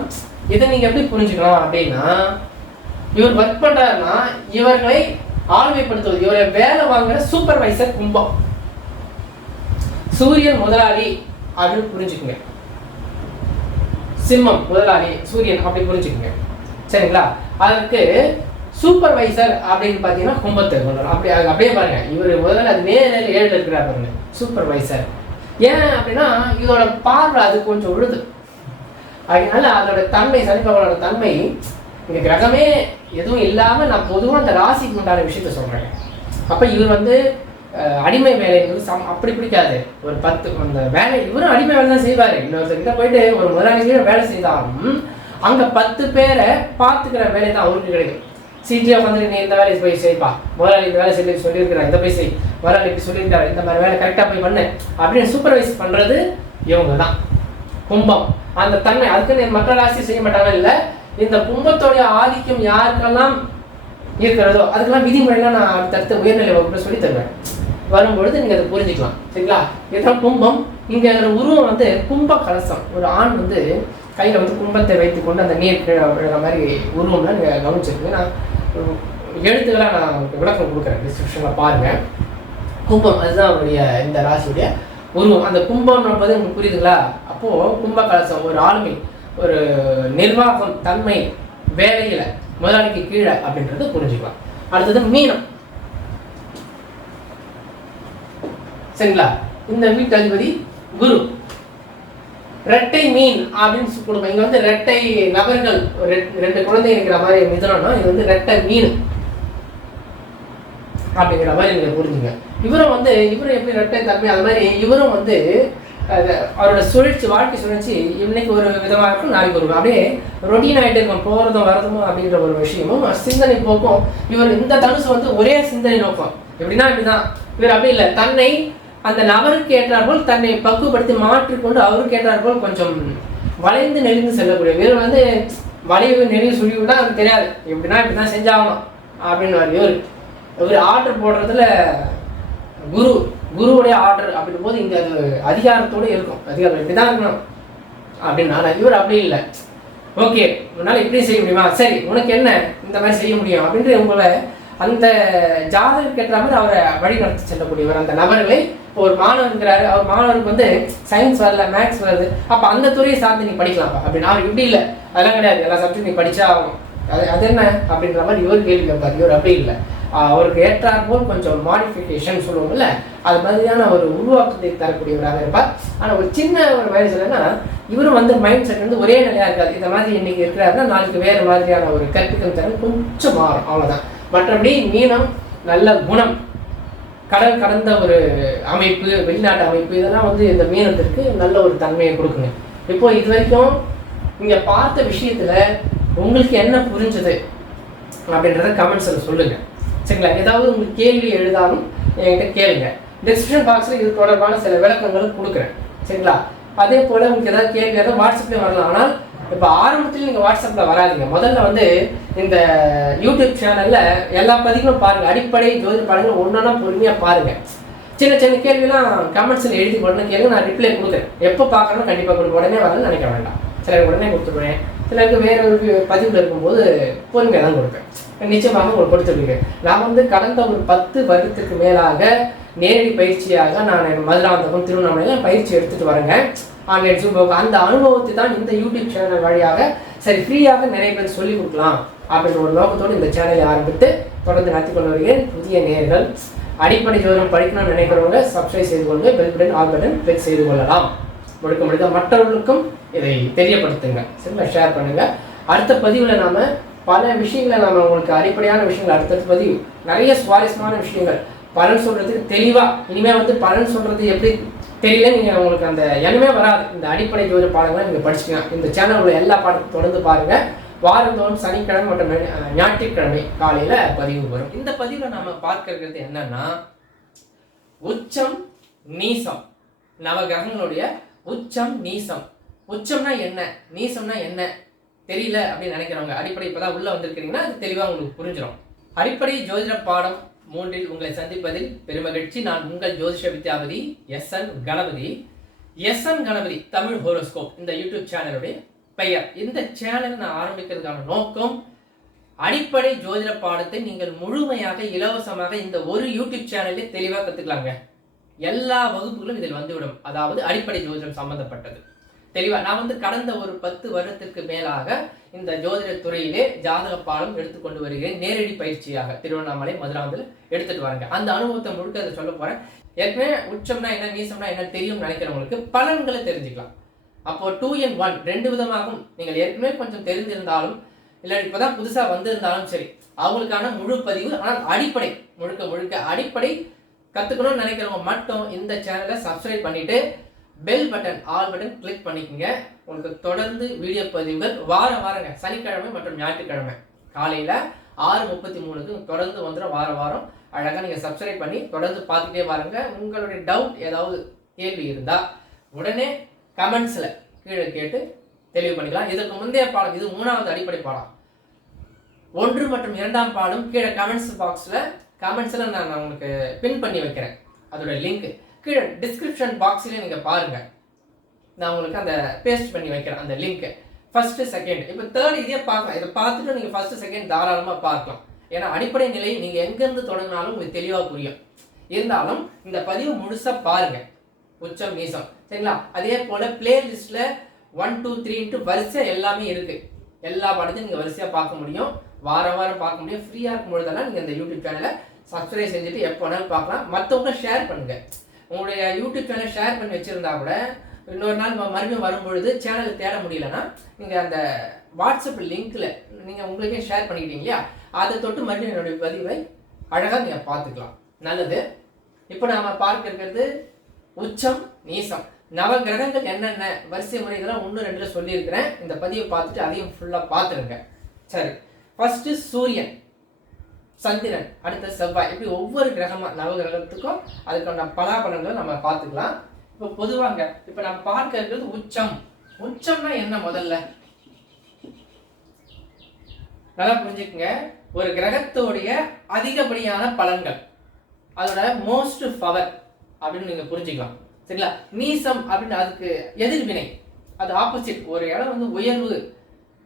இதை நீங்க எப்படி புரிஞ்சுக்கலாம் அப்படின்னா, இவர் ஒர்க் பண்றாருன்னா இவர்களை ஆளுமைப்படுத்துவது, இவரை வேலை வாங்குற சூப்பர்வைசர் கும்பம். சூரியன் முதலாளி அப்படின்னு புரிஞ்சுக்குங்க, சிம்மம் முதலாளி சூரியன் அப்படி புரிஞ்சுக்குங்க, சரிங்களா. அதற்கு சூப்பர்வைசர் அப்படின்னு பார்த்தீங்கன்னா கும்பத்தை அப்படி அப்படியே பாருங்க, இவர் முதல்ல அது நேரில் 7 இருக்கிறார் பாருங்க சூப்பர்வைசர். ஏன் அப்படின்னா இதோட பார்வை அது கொஞ்சம் உழுது, அதனால அதோட தன்மை, சனிப்பவனோட தன்மை, இங்க கிரகமே எதுவும் இல்லாமல் நான் பொதுவாக அந்த ராசிக்கு உண்டான விஷயத்த சொல்றேன். அப்போ இவர் வந்து அடிமை வேலைங்கிறது அப்படி பிடிக்காது. ஒரு 10 அந்த வேலை இவரும் அடிமை வேலை தான் செய்வார். இன்னொருத்தர்கிட்ட போயிட்டு ஒரு முதலாளி வேலை செய்தாலும் அங்கே 10 பேரை பார்த்துக்கிற வேலை தான் அவருக்கு கிடைக்கும். சீட்டியாக உட்காந்து நீ இந்த வேலையை போய் செய்ப்பா, முதலாளி இந்த வேலை சொல்லியிருக்கிறேன், இந்த போய் செய், முதலாளி இப்படி சொல்லியிருக்காரு, இந்த மாதிரி வேலை கரெக்டாக போய் பண்ணு அப்படின்னு சூப்பர்வைஸ் பண்ணுறது இவங்க தான் கும்பம். அந்த தன்மை அதுக்குன்னு மற்ற ராசி செய்ய மாட்டாங்க இல்லை. இந்த கும்பத்தோடைய ஆதிக்கம் யாருக்கெல்லாம் இருக்கிறதோ அதுக்கெல்லாம் விதிமுறைலாம் நான் அடுத்தடுத்த உயர்நிலை வகுப்பில் சொல்லி தருவேன், வரும்பொழுது நீங்கள் அதை புரிஞ்சுக்கலாம், சரிங்களா. இதுதான் கும்பம். இங்கே உருவம் வந்து கும்ப கலசம், ஒரு ஆண் வந்து கையில் வந்து கும்பத்தை வைத்துக்கொண்டு அந்த நீர் விழுற மாதிரி உருவம்லாம் நீங்கள் கவனிச்சிருக்கு. நான் எழுத்துக்களாக நான் விளக்கம் கொடுக்குறேன், டிஸ்கிரிப்ஷனில் பாருங்கள். கும்பம் அதுதான் அவருடைய இந்த ராசியுடைய உருவம். அந்த கும்பம் என்பது உங்களுக்கு புரியுதுங்களா. அப்போது கும்ப கலசம் ஒரு ஆளுமை, ஒரு நிர்வாகம், தன்மை, வேலையில் முதலாளிக்கு கீழே அப்படின்றது புரிஞ்சுக்கலாம். அடுத்தது மீனம். சரிங்களா? இந்த வீட்டு அதிபதி குரு. ரெட்டை மீன் அப்படின்னு கொடுப்போம். இங்க வந்து ரெட்டை நபர்கள், ரெண்டு குழந்தை இருக்கிற மாதிரி மிதுனம்னா இது வந்து ரெட்டை மீன் அப்படிங்கிற மாதிரி நீங்க புரிஞ்சுங்க. இவரும் வந்து இவரும் எப்படி ரெட்டை தன்மை அது மாதிரி இவரும் வந்து அவரோட சுழற்சி, வாழ்க்கை சுழற்சி இன்னைக்கு ஒரு விதமாக இருக்கும், நாளைக்கு ஒரு அப்படியே ரொட்டீன் ஆகிட்டே இருக்கும். போகிறதும் வரதும் அப்படின்ற ஒரு விஷயமும் சிந்தனை போக்கும். இவர் இந்த தனுசு வந்து ஒரே சிந்தனை நோக்கம். எப்படின்னா இப்படிதான். இவர் அப்படி இல்லை, தன்னை அந்த நபருக்கு ஏற்றாற்போல் தன்னை பக்குவப்படுத்தி மாற்றிக்கொண்டு அவருக்கு ஏற்றாற்போல் கொஞ்சம் வளைந்து நெளிந்து செல்லக்கூடிய. இவர் வந்து வளைவு நெளிவு சுழிவுனா அவருக்கு தெரியாது. எப்படின்னா இப்படிதான் செஞ்சாகணும் அப்படின்னு இவர் ஆர்டர் போடுறதுல குருவுடைய ஆர்டர் அப்படின் போது இங்க அது அதிகாரத்தோடு இருக்கும். அதிகாரம் இப்படிதான் இருக்கணும் அப்படின்னா இவர் அப்படி இல்லை. ஓகே, உன்னால இப்படி செய்ய முடியுமா, சரி உனக்கு என்ன இந்த மாதிரி செய்ய முடியும் அப்படின்ற உங்களை அந்த ஜாதகம் கேட்ட மாதிரி அவரை வழி நடத்தி செல்லக்கூடியவர். அந்த நபர்களை ஒரு மாணவர் இருக்கிறாரு, அவர் மாணவருக்கு வந்து சயின்ஸ் வரல, மேக்ஸ் வருது, அப்ப அந்த துறையை சார்ந்து நீ படிக்கலாம் அப்படின்னு. அவர் இப்படி இல்லை, அதெல்லாம் கிடையாது, எல்லா சப்ஜெக்ட் நீ படிச்சா ஆகும், அது என்ன அப்படின்ற மாதிரி இவர் கேள்வி கேட்பார். இவர் அப்படி இல்லை, அவருக்கு ஏற்றார் போல் கொஞ்சம் மாடிஃபிகேஷன் சொல்லுவோம்ல, அது மாதிரியான ஒரு உருவாக்கத்தை தரக்கூடியவராக இருப்பார். ஆனால் ஒரு சின்ன ஒரு வயசு என்னன்னா இவரும் வந்து மைண்ட் செட் வந்து ஒரே நிலையா இருக்காது. இந்த மாதிரி இன்னைக்கு இருக்கிறாருன்னா நாளைக்கு வேறு மாதிரியான ஒரு கற்பிக்கும் திறன் கொஞ்சம் மாறும், அவ்வளோதான். மற்றபடி மீனம் நல்ல குணம், கடல் கடந்த ஒரு அமைப்பு, வெளிநாட்டு அமைப்பு, இதெல்லாம் வந்து இந்த மீனத்திற்கு நல்ல ஒரு தன்மையை கொடுக்குங்க. இப்போ இது வரைக்கும் நீங்க பார்த்த விஷயத்துல உங்களுக்கு என்ன புரிஞ்சது அப்படின்றத கமெண்ட்ஸில் சொல்லுங்க, சரிங்களா? ஏதாவது உங்களுக்கு கேள்வி எழுதாலும் என்கிட்ட கேளுங்க. டிஸ்கிரிப்ஷன் பாக்ஸில் இது தொடர்பான சில விளக்கங்களும் கொடுக்குறேன், சரிங்களா? அதே போல் உங்களுக்கு ஏதாவது கேள்வி ஏதாவது வாட்ஸ்அப்லேயும் வரலாம். ஆனால் இப்போ ஆரம்பத்தில் நீங்கள் வாட்ஸ்அப்பில் வராதிங்க. முதல்ல வந்து இந்த யூடியூப் சேனலில் எல்லா பதிவுகளும் பாருங்கள். அடிப்படை ஜோதிட பாருங்கள், ஒன்றா பொறுமையாக பாருங்கள். சின்ன சின்ன கேள்விலாம் கமெண்ட்ஸில் எழுதி போடணும், கேள்வி நான் ரிப்ளை கொடுக்குறேன். எப்போ பார்க்கணும் கண்டிப்பாக கொடுக்க, உடனே வரணும்னு நினைக்க வேண்டாம். சிலருக்கு உடனே கொடுத்துருவேன், சிலருக்கு வேற ஒரு பதிவில் இருக்கும்போது பொறுமையாக தான் கொடுப்பேன். நிச்சயமாக உங்களுக்கு கொடுத்துருக்கேன். நான் வந்து கடந்த ஒரு 10 வருடத்துக்கு மேலாக நேரடி பயிற்சியாக நான் மதுராந்தகம், திருவண்ணாமலையில் பயிற்சி எடுத்துகிட்டு வரேங்க. ஆன்லைன் ஜூம் அந்த அனுபவத்தை தான் இந்த யூடியூப் சேனல் வழியாக சரி ஃப்ரீயாக நிறைய பேர் சொல்லிக் கொடுக்கலாம் அப்படின்ற ஒரு நோக்கத்தோடு இந்த சேனலை ஆரம்பித்து தொடர்ந்து நடத்தி கொண்டு வருகிறேன். புதிய நேயர்கள் அடிப்படை ஜோதிடம் படிக்கணும்னு நினைக்கிறவங்க சப்ஸ்கிரைப் செய்து கொண்டு bell button all button click செய்து கொள்ளலாம். முழுக்க மற்றவர்களுக்கும் இதை தெரியப்படுத்துங்க, சரிங்களா? ஷேர் பண்ணுங்க. அடுத்த பதிவில் நாம பல விஷயங்களை நாம உங்களுக்கு அடிப்படையான விஷயங்கள், அடுத்தடுத்த பதிவு நிறைய சுவாரஸ்யமான விஷயங்கள், பலன் சொல்றதுக்கு தெளிவா. இனிமே வந்து பலன் சொல்றது எப்படி தெரியல, நீங்க உங்களுக்கு அந்த எண்ணமே வராது. இந்த அடிப்படை ஜோதிட பாடங்களை நீங்க படிச்சுக்கலாம். இந்த சேனல் உள்ள எல்லா பாடத்தையும் தொடர்ந்து பாருங்க. வாரந்தோறும் சனிக்கிழமை மற்றும் ஞாயிற்றுக்கிழமை காலையில பதிவு வரும். இந்த பதிவுல நாம பார்க்க இருக்கிறது என்னன்னா உச்சம் நீசம், நவகிரகங்களுடைய உச்சம் நீசம். உச்சம்னா என்ன, நீசம்னா என்ன தெரியல அப்படின்னு நினைக்கிறவங்க அடிப்படை இப்பதான் உள்ள வந்திருக்கிறீங்கன்னா அது தெளிவா உங்களுக்கு புரிஞ்சிடும். அடிப்படை ஜோதிட பாடம் 3 உங்களை சந்திப்பதில் பெருமகிழ்ச்சி. நான் உங்கள் ஜோதிஷ வித்யாபதி SN Ganapathi. SN Ganapathi Tamil horoscope இந்த யூடியூப் சேனலுடைய பெயர். இந்த சேனல் நான் ஆரம்பிக்கிறதுக்கான நோக்கம் அடிப்படை ஜோதிட பாடத்தை நீங்கள் முழுமையாக இலவசமாக இந்த ஒரு யூடியூப் சேனல்லே தெளிவாக கத்துக்கலாங்க. எல்லா வகுப்புகளும் இதில் வந்துவிடும். அதாவது அடிப்படை ஜோதிடம் சம்பந்தப்பட்டது தெளிவா. நான் வந்து கடந்த ஒரு 10 வருடத்திற்கு மேலாக இந்த ஜோதிட துறையிலே ஜாதக பாடம் எடுத்துக்கொண்டு வருகிறேன். நேரடி பயிற்சியாக திருவண்ணாமலை, மதுராந்தகத்தில் எடுத்துட்டு வரேங்க. அந்த அனுபவத்தை முழுக்க அதை சொல்ல போறேன். ஏற்கனவே உச்சம்னா என்ன, நீசம்னா என்ன தெரியும் நினைக்கிறவங்களுக்கு பலன்களை தெரிஞ்சுக்கலாம். அப்போ 2 in 1 2 விதமாகும். நீங்கள் ஏற்கனவே கொஞ்சம் தெரிந்திருந்தாலும் இல்லை இப்பதான் புதுசா வந்திருந்தாலும் சரி, அவங்களுக்கான முழு பதிவு. ஆனால் அடிப்படை முழுக்க அடிப்படை கத்துக்கணும்னு நினைக்கிறவங்க மட்டும் இந்த சேனலை சப்ஸ்கிரைப் பண்ணிட்டு bell button all button click பண்ணிக்கோங்க. உங்களுக்கு தொடர்ந்து வீடியோ பதிவுகள் வாரங்க சனிக்கிழமை மற்றும் ஞாயிற்றுக்கிழமை காலையில 6:33க்கு தொடர்ந்து வந்துடும். வாரம் அழகா நீங்க சப்ஸ்கிரைப் பண்ணி தொடர்ந்து பார்த்துட்டே பாருங்க. உங்களுடைய டவுட் ஏதாவது கேள்வி இருந்தா உடனே கமெண்ட்ஸ்ல கீழே கேட்டு தெளிவு பண்ணிக்கலாம். இதற்கு முந்தைய பாடம், இது 3வது அடிப்படை பாடம். 1 மற்றும் 2ஆம் பாடம் கீழே கமெண்ட்ஸ்ல நான் உங்களுக்கு பின் பண்ணி வைக்கிறேன். அதோட லிங்க் கீழே டிஸ்கிரிப்ஷன் பாக்ஸ்ல நீங்க பாருங்க. நான் உங்களுக்கு அந்த பேஸ்ட் பண்ணி வைக்கிறேன் அந்த லிங்க். ஃபர்ஸ்ட் செகண்ட் இப்போ தேர்ட் இதே பார்க்கலாம். இதை பார்த்துட்டு நீங்க ஃபர்ஸ்ட் செகண்ட் தாராளமா பார்க்கலாம். ஏன்னா அடிப்படை நிலை நீங்க எங்கிருந்து தொடங்கினாலும் உங்களுக்கு தெளிவா புரியும். இருந்தாலும் இந்த பதிவு முழுசா பாருங்க. உச்சம் நீசம், சரிங்களா? அதே போல பிளேலிஸ்ட்ல 1 2 3 வரிசை எல்லாமே இருக்கு. எல்லா பாடத்தையும் நீங்க வரிசையா பார்க்க முடியும். வாரம் பார்க்க முடியும். ஃப்ரீயா இருக்கும் பொழுதெல்லாம் நீங்க இந்த யூடியூப் சேனலை சப்ஸ்கிரைப் செஞ்சுட்டு எப்போ வேணாலும் பார்க்கலாம். மற்றவங்க ஷேர் பண்ணுங்க. உங்களுடைய யூடியூப் சேனல் ஷேர் பண்ணி வச்சிருந்தா கூட இன்னொரு நாள் மறுபடியும் வரும்பொழுது சேனலை தேட முடியலன்னா நீங்கள் அந்த வாட்ஸ்அப் லிங்க்ல நீங்கள் உங்களுக்கே ஷேர் பண்ணிக்கிட்டீங்க இல்லையா, அதை தொட்டு மறுபடியும் என்னுடைய பதிவை அழகாக நீங்கள் பார்த்துக்கலாம். நல்லது. இப்போ நாம பார்க்க இருக்கிறது உச்சம் நீசம். நவ கிரகங்கள் என்னென்ன வரிசை முறைகள்லாம் 1-2 சொல்லியிருக்கிறேன். இந்த பதிவை பார்த்துட்டு அதையும் ஃபுல்லாக பார்த்துருங்க. சரி, ஃபர்ஸ்ட் சூரியன், சந்திரன், அடுத்த செவ்வாய், இப்படி ஒவ்வொரு கிரகமா நவ கிரகத்துக்கும் அதுக்கான பலாபலன்களை நம்ம பார்த்துக்கலாம். இப்போ பொதுவாங்க இப்போ நம்ம பார்க்க இருக்கிறது உச்சம். உச்சம்னா என்ன? முதல்ல நல்லா புரிஞ்சுக்குங்க. ஒரு கிரகத்தோடைய அதிகப்படியான பலன்கள், அதோட மோஸ்ட் பவர் அப்படின்னு நீங்க புரிஞ்சுக்கலாம். சரிங்களா? நீசம் அப்படின்னு அதுக்கு எதிர்வினை, அது ஆப்போசிட். ஒரு இடம் வந்து உயர்வு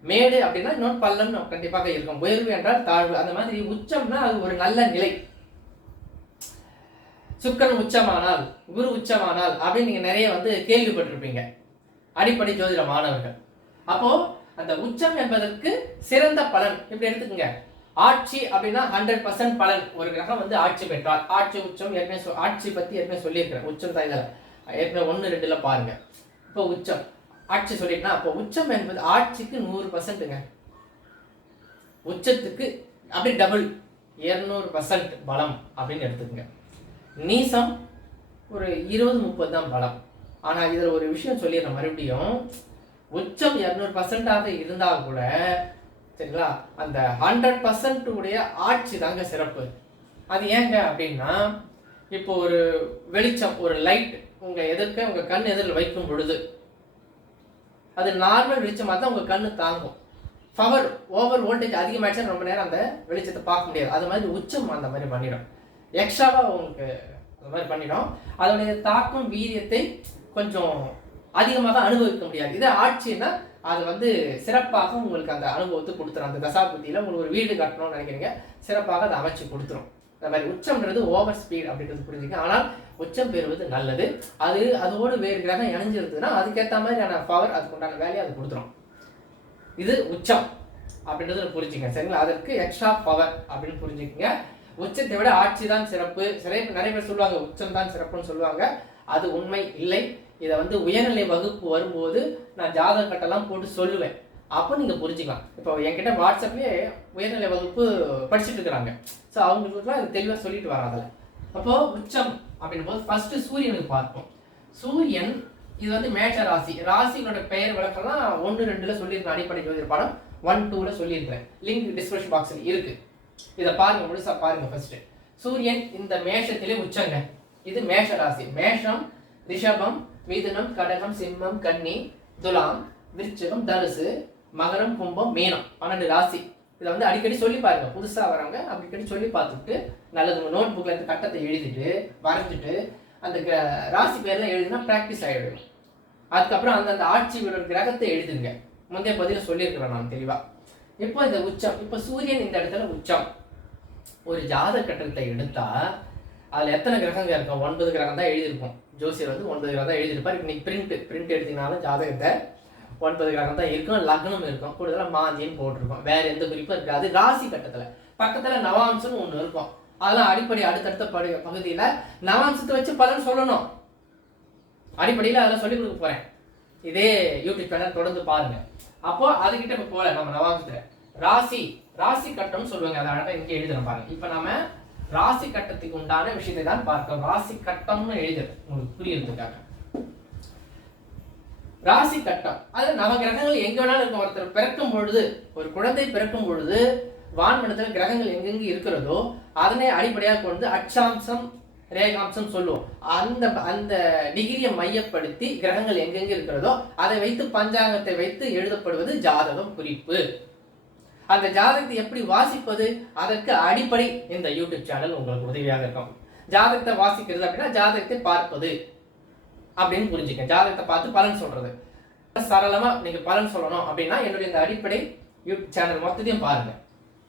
மேடு அப்படின்னா இன்னொரு பள்ளம் கண்டிப்பாக இருக்கும். உயர்வு என்றால் தாழ்வு. அந்த மாதிரி உச்சம்னா அது ஒரு நல்ல நிலை. சுக்கிரன் உச்சமானால், குரு உச்சமானால் அப்படின்னு நீங்க நிறைய வந்து கேள்விப்பட்டிருப்பீங்க அடிப்படை ஜோதிட மாணவர்கள். அப்போ அந்த உச்சம் என்பதற்கு சிறந்த பலன் இப்படி எடுத்துக்கோங்க. ஆட்சி அப்படின்னா 100% பலன். ஒரு கிரகம் வந்து ஆட்சி பெற்றால், ஆட்சி உச்சம் ஏற்கனவே ஆட்சி பத்தி ஏற்கனவே சொல்லியிருக்கிறேன். உச்சம் தான் இதில் ஏற்கனவே 1-2 பாருங்க. இப்போ உச்சம் ஆட்சி சொல்லிட்டுனா அப்போ உச்சம் என்பது ஆட்சிக்கு 100%ங்க. உச்சத்துக்கு அப்படி டபுள் 200% பலம் அப்படின்னு எடுத்துக்கோங்க. நீசம் ஒரு 20-30 தான் பலம். ஆனா இதுல ஒரு விஷயம் சொல்லிடுறேன் மறுபடியும். உச்சம் 200% இருந்தால் கூட சரிங்களா, அந்த 100% உடைய ஆட்சி தாங்க சிறப்பு. அது ஏங்க அப்படின்னா, இப்போ ஒரு வெளிச்சம், ஒரு லைட் உங்க எதிர்க்க உங்க கண் எதிரில் வைக்கும் பொழுது அது நார்மல் வெளிச்சமாக தான் உங்க கண்ணு தாங்கும். பவர் ஓவர் வோல்டேஜ் அதிகமாகிடுச்சா ரொம்ப நேரம் அந்த வெளிச்சத்தை பார்க்க முடியாது. அது மாதிரி உச்சம் அந்த மாதிரி பண்ணிடும். எக்ஸ்ட்ராவா உங்களுக்கு அந்த மாதிரி பண்ணிடும். அதோடைய தாக்கம் வீரியத்தை கொஞ்சம் அதிகமாக அனுபவிக்க முடியாது. இது ஆட்சின்னா அது வந்து சிறப்பாக உங்களுக்கு அந்த அனுபவத்தை கொடுத்துரும். அந்த தசாபுத்தியில உங்களுக்கு ஒரு வீடு கட்டணும்னு நினைக்கிறீங்க, சிறப்பாக அதை அமைச்சு கொடுத்துரும். இந்த மாதிரி உச்சம்ன்றது ஓவர் ஸ்பீட் அப்படின்றது புரிஞ்சுக்க. ஆனால் உச்சம் பெறுவது நல்லது. அதோடு வேறு கிரகம் இணைஞ்சிருந்ததுன்னா அதுக்கேற்ற மாதிரியான பவர், அதுக்கு உண்டான வேலையை அது கொடுத்துரும். இது உச்சம் அப்படின்றது புரிஞ்சுங்க. சரிங்களா? அதற்கு எக்ஸ்ட்ரா பவர் அப்படின்னு புரிஞ்சுக்கங்க. உச்சத்தை விட ஆட்சி தான் சிறப்பு. நிறைய பேர் சொல்லுவாங்க உச்சம் தான் சிறப்புன்னு சொல்லுவாங்க. அது உண்மை இல்லை. இதை வந்து உயர்நிலை வகுப்பு வரும்போது நான் ஜாதக கட்டெல்லாம் போட்டு சொல்லுவேன். அப்போ நீங்க புரிஞ்சுக்கலாம். இப்போ என்கிட்ட வாட்ஸ்அப்லேயே உயர்நிலை வகுப்பு படிச்சுட்டு இருக்கிறாங்க. ஸோ அவங்களுக்குலாம் அது தெளிவாக சொல்லிட்டு வராதுல. அப்போ உச்சம் அப்படின்னும் போது ஃபர்ஸ்ட் சூரியனுக்கு பார்ப்போம். சூரியன் இது வந்து மேஷ ராசி. ராசிகளோட பெயர் விளக்கம்லாம் 1-2 சொல்லியிருக்கேன். அடிப்படை ஜோதிட பாடம் 1-2 சொல்லியிருக்கிறேன். லிங்க் டிஸ்கிரிப்ஷன் பாக்ஸில் இருக்கு. இதை பாருங்க, முழுசா பாருங்க. ஃபர்ஸ்ட் சூரியன் இந்த மேஷத்திலே உச்சங்க. இது மேஷ ராசி. மேஷம், ரிஷபம், மிதுனம், கடகம், சிம்மம், கன்னி, துலாம், விருச்சிகம், தனுசு, மகரம், கும்பம், மீனம், 12 ராசி. இதை வந்து அடிக்கடி சொல்லி பாருங்க. புதுசா வரவங்க அடிக்கடி சொல்லி பார்த்துட்டு நல்லது. உங்க நோட் புக்ல இந்த கட்டத்தை எழுதிட்டு வரைஞ்சிட்டு அந்த ராசி பேர்லாம் எழுதினா பிராக்டிஸ் ஆயிடும். அதுக்கப்புறம் அந்தந்த ஆட்சி வீடு கிரகத்தை எழுதுங்க. முந்தைய பதில சொல்லியிருக்கிறேன் நான் தெளிவா. இப்போ இந்த உச்சம், இப்போ சூரியன் இந்த இடத்துல உச்சம். ஒரு ஜாதக கட்டத்தை எடுத்தா அதுல எத்தனை கிரகங்க இருக்கும்? 9 கிரகம் தான் எழுதியிருக்கும். ஜோசியர் வந்து 9 கிரகம் தான் எழுதியிருப்பார். இன்னைக்கு பிரிண்ட் எடுத்தீங்கனாலும் ஜாதகத்தை 9 கிரகம் தான் இருக்கும். லக்னம் இருக்கும், கூடுதலாக மாந்தின்னு போட்டிருக்கும். வேற எந்த குறிப்பும் இருக்காது. ராசி கட்டத்துல பக்கத்துல நவாம்சம் ஒண்ணு இருக்கும். அதெல்லாம் அடிப்படை அடுத்தடுத்த பகுதியில நவாம்சத்தை வச்சு பலன் சொல்லணும். அடிப்படையில் அதெல்லாம் சொல்லி கொடுக்க போறேன். இதே யூடியூப் சேனல் தொடர்ந்து பாருங்க. அப்போ அதுகிட்ட இப்ப போல நம்ம நவாம்சத்துல ராசி கட்டம் சொல்லுவாங்க. அதை அழகா இங்கே எழுதுறோம் பாருங்க. இப்ப நம்ம ராசி கட்டத்துக்கு உண்டான விஷயத்தை தான் பார்க்கிறோம். ராசி கட்டம்னு எழுதுறது உங்களுக்கு புரியுறதுக்காக. ராசி கட்டம் அது நவகிரகங்கள் எங்க வேணாலும் இருக்கும். ஒருத்தர் பிறக்கும் பொழுது, ஒரு குழந்தை பிறக்கும் பொழுது வான்மண்டலத்தில் கிரகங்கள் எங்கெங்கு இருக்கிறதோ அதனை அடிப்படையாக கொண்டு அச்சாம்சம் ரேகாம்சம் சொல்லுவோம். அந்த டிகிரியை மையப்படுத்தி கிரகங்கள் எங்கெங்கு இருக்கிறதோ அதை வைத்து பஞ்சாங்கத்தை வைத்து எழுதப்படுவது ஜாதகம் குறிப்பு. அந்த ஜாதகத்தை எப்படி வாசிப்பது, அதற்கு அடிப்படை இந்த யூடியூப் சேனல் உங்களுக்கு உதவியாக இருக்கும். ஜாதகத்தை வாசிக்கிறது அப்படின்னா ஜாதகத்தை பார்ப்பது அப்படின்னு புரிஞ்சுக்க. ஜாதகத்தை பார்த்து பலன் சொல்றது. சரளமா நீங்க பலன் சொல்லணும் அப்படின்னா என்னுடைய இந்த அடிப்படை யூடியூப் சேனல் மொத்தத்தையும் பாருங்க.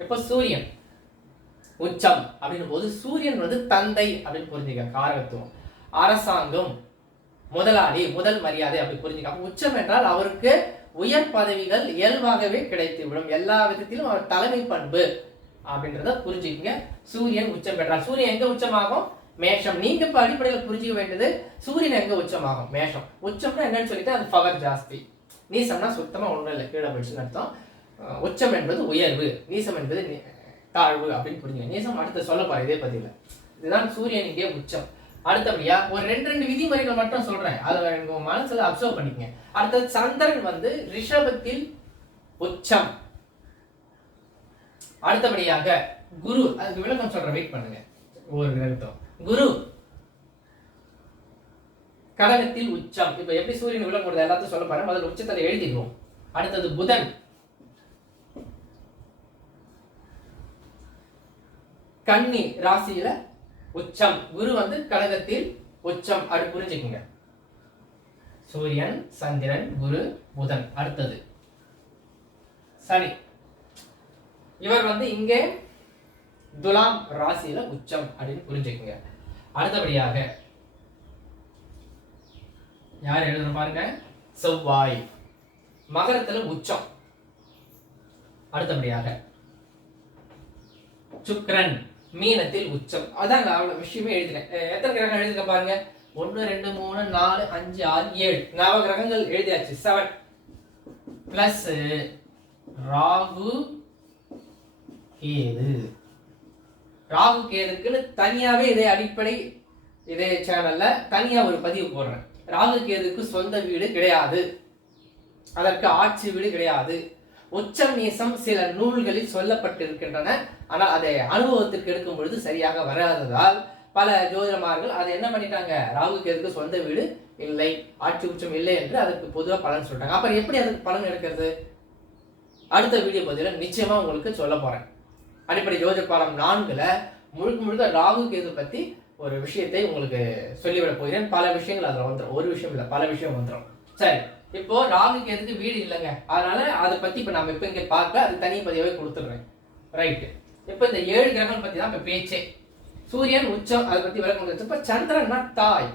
இப்போ சூரியன் உச்சம் அப்படின்னும் போது சூரியன் வந்து தந்தை அப்படின்னு புரிஞ்சுக்க. காரகத்துவம், அரசாங்கம், முதலாளி, முதல் மரியாதை அப்படி புரிஞ்சுக்க. அப்ப உச்சம் என்றால் அவருக்கு உயர் பதவிகள் இயல்பாகவே கிடைத்துவிடும். எல்லா விதத்திலும் அவர் தலைமை பண்பு அப்படின்றத புரிஞ்சுக்கங்க. சூரியன் உச்சம் பெற்றார். சூரியன் எங்க உச்சமாகும்? மேஷம். நீங்க இப்ப அடிப்படையில் புரிஞ்சுக்க வேண்டியது சூரியன் எங்க உச்சமாகும்? மேஷம். உச்சம்னா என்னன்னு சொல்லிட்டு அது பவர் ஜாஸ்தி. நீசம்னா சுத்தமா ஒண்ணும் இல்லை, கீழே போயிடுச்சுன்னு அர்த்தம். உச்சம் என்பது உயர்வு, நீசம் என்பது தாழ்வு அப்படின்னு புரிஞ்சுங்க. நீசம் அடுத்து சொல்ல போறேன் இதே பதிவில். இதுதான் சூரியன் இங்கே உச்சம். அடுத்தபடியா ஒரு ரெண்டு விதிமுறைகள் மட்டும் சொல்றேன், அதை உங்க மனசுல அப்சர்வ் பண்ணிக்கங்க. அடுத்தது சந்திரன் வந்து ரிஷபத்தில் உச்சம். அடுத்தபடியாக குரு, அதுக்கு விளக்கம் சொல்ற, வெயிட் பண்ணுங்க. ஒரு கிரகத்தம் குரு கடகத்தில் உச்சம். இப்ப எப்படி சூரியன் விளக்கம் கொடுத்த எல்லாத்தையும் சொல்ல பாருங்க. முதல்ல உச்சத்துல எழுதிடுவோம். அடுத்தது புதன் கன்னி ராசியில உச்சம். குரு வந்து கடகத்தில் உச்சம். அது புரிஞ்சுக்குங்க. சூரியன், சந்திரன், குரு, புதன். அடுத்தது சனி, இவர் வந்து இங்கே துலாம் ராசியில உச்சம் அப்படின்னு புரிஞ்சுக்குங்க. அடுத்தபடியாக யார் எழுதுற பாருங்க, செவ்வாய் மகரத்துல உச்சம். அடுத்தபடியாக சுக்கிரன் மீனத்தில் உச்சம். அதான் அவ்வளவு விஷயமே எழுதினேன். எத்தனை கிரகங்கள் எழுதுங்க பாருங்க, 1 2 3 4 5 6 7 நவ கிரகங்கள் எழுதியாச்சு. 7 பிளஸ் ராகு கேது. ராகு கேதுக்குன்னு தனியாவே இதே அடிப்படை இதே சேனல்ல தனியா ஒரு பதிவு போடுறேன். ராகு கேதுக்கு சொந்த வீடு கிடையாது, அதற்கு ஆட்சி வீடு கிடையாது. உச்சம் நீசம் சில நூல்களில் சொல்லப்பட்டிருக்கின்றன. ஆனால் அதை அனுபவத்திற்கு எடுக்கும் பொழுது சரியாக வராததால் பல ஜோதிடமார்கள் அதை என்ன பண்ணிட்டாங்க, ராகு கேதுக்கு சொந்த வீடு இல்லை, ஆட்சி உச்சம் இல்லை என்று அதுக்கு பொதுவாக பலன் சொல்றாங்க. அப்புறம் எப்படி அதுக்கு பலன் எடுக்கிறது? அடுத்த வீடியோ பதில நிச்சயமா உங்களுக்கு சொல்ல போறேன். அடிப்படை ஜோதிட பாடம் 4ல முழுக்க ராகு கேது பத்தி ஒரு விஷயத்தை உங்களுக்கு சொல்லிவிட போகிறேன். பல விஷயங்கள் அதுல வந்துடும், ஒரு விஷயம் இல்லை, பல விஷயம் வந்துடும். சரி, இப்போ ராகு கேதுக்கு வீடு இல்லைங்க, அதனால அதை பத்தி இப்ப நாம இப்ப இங்க பார்க்க அது தனி பதிவாவே கொடுத்துடுறேன். ரைட், இப்ப இந்த 7 கிரகங்கள் பத்தி தான் இப்ப பேச்சே. சூரியன் உச்சம், அதை பத்தி விளக்கம் கொடுத்து. இப்ப சந்திரன்னா தாய்,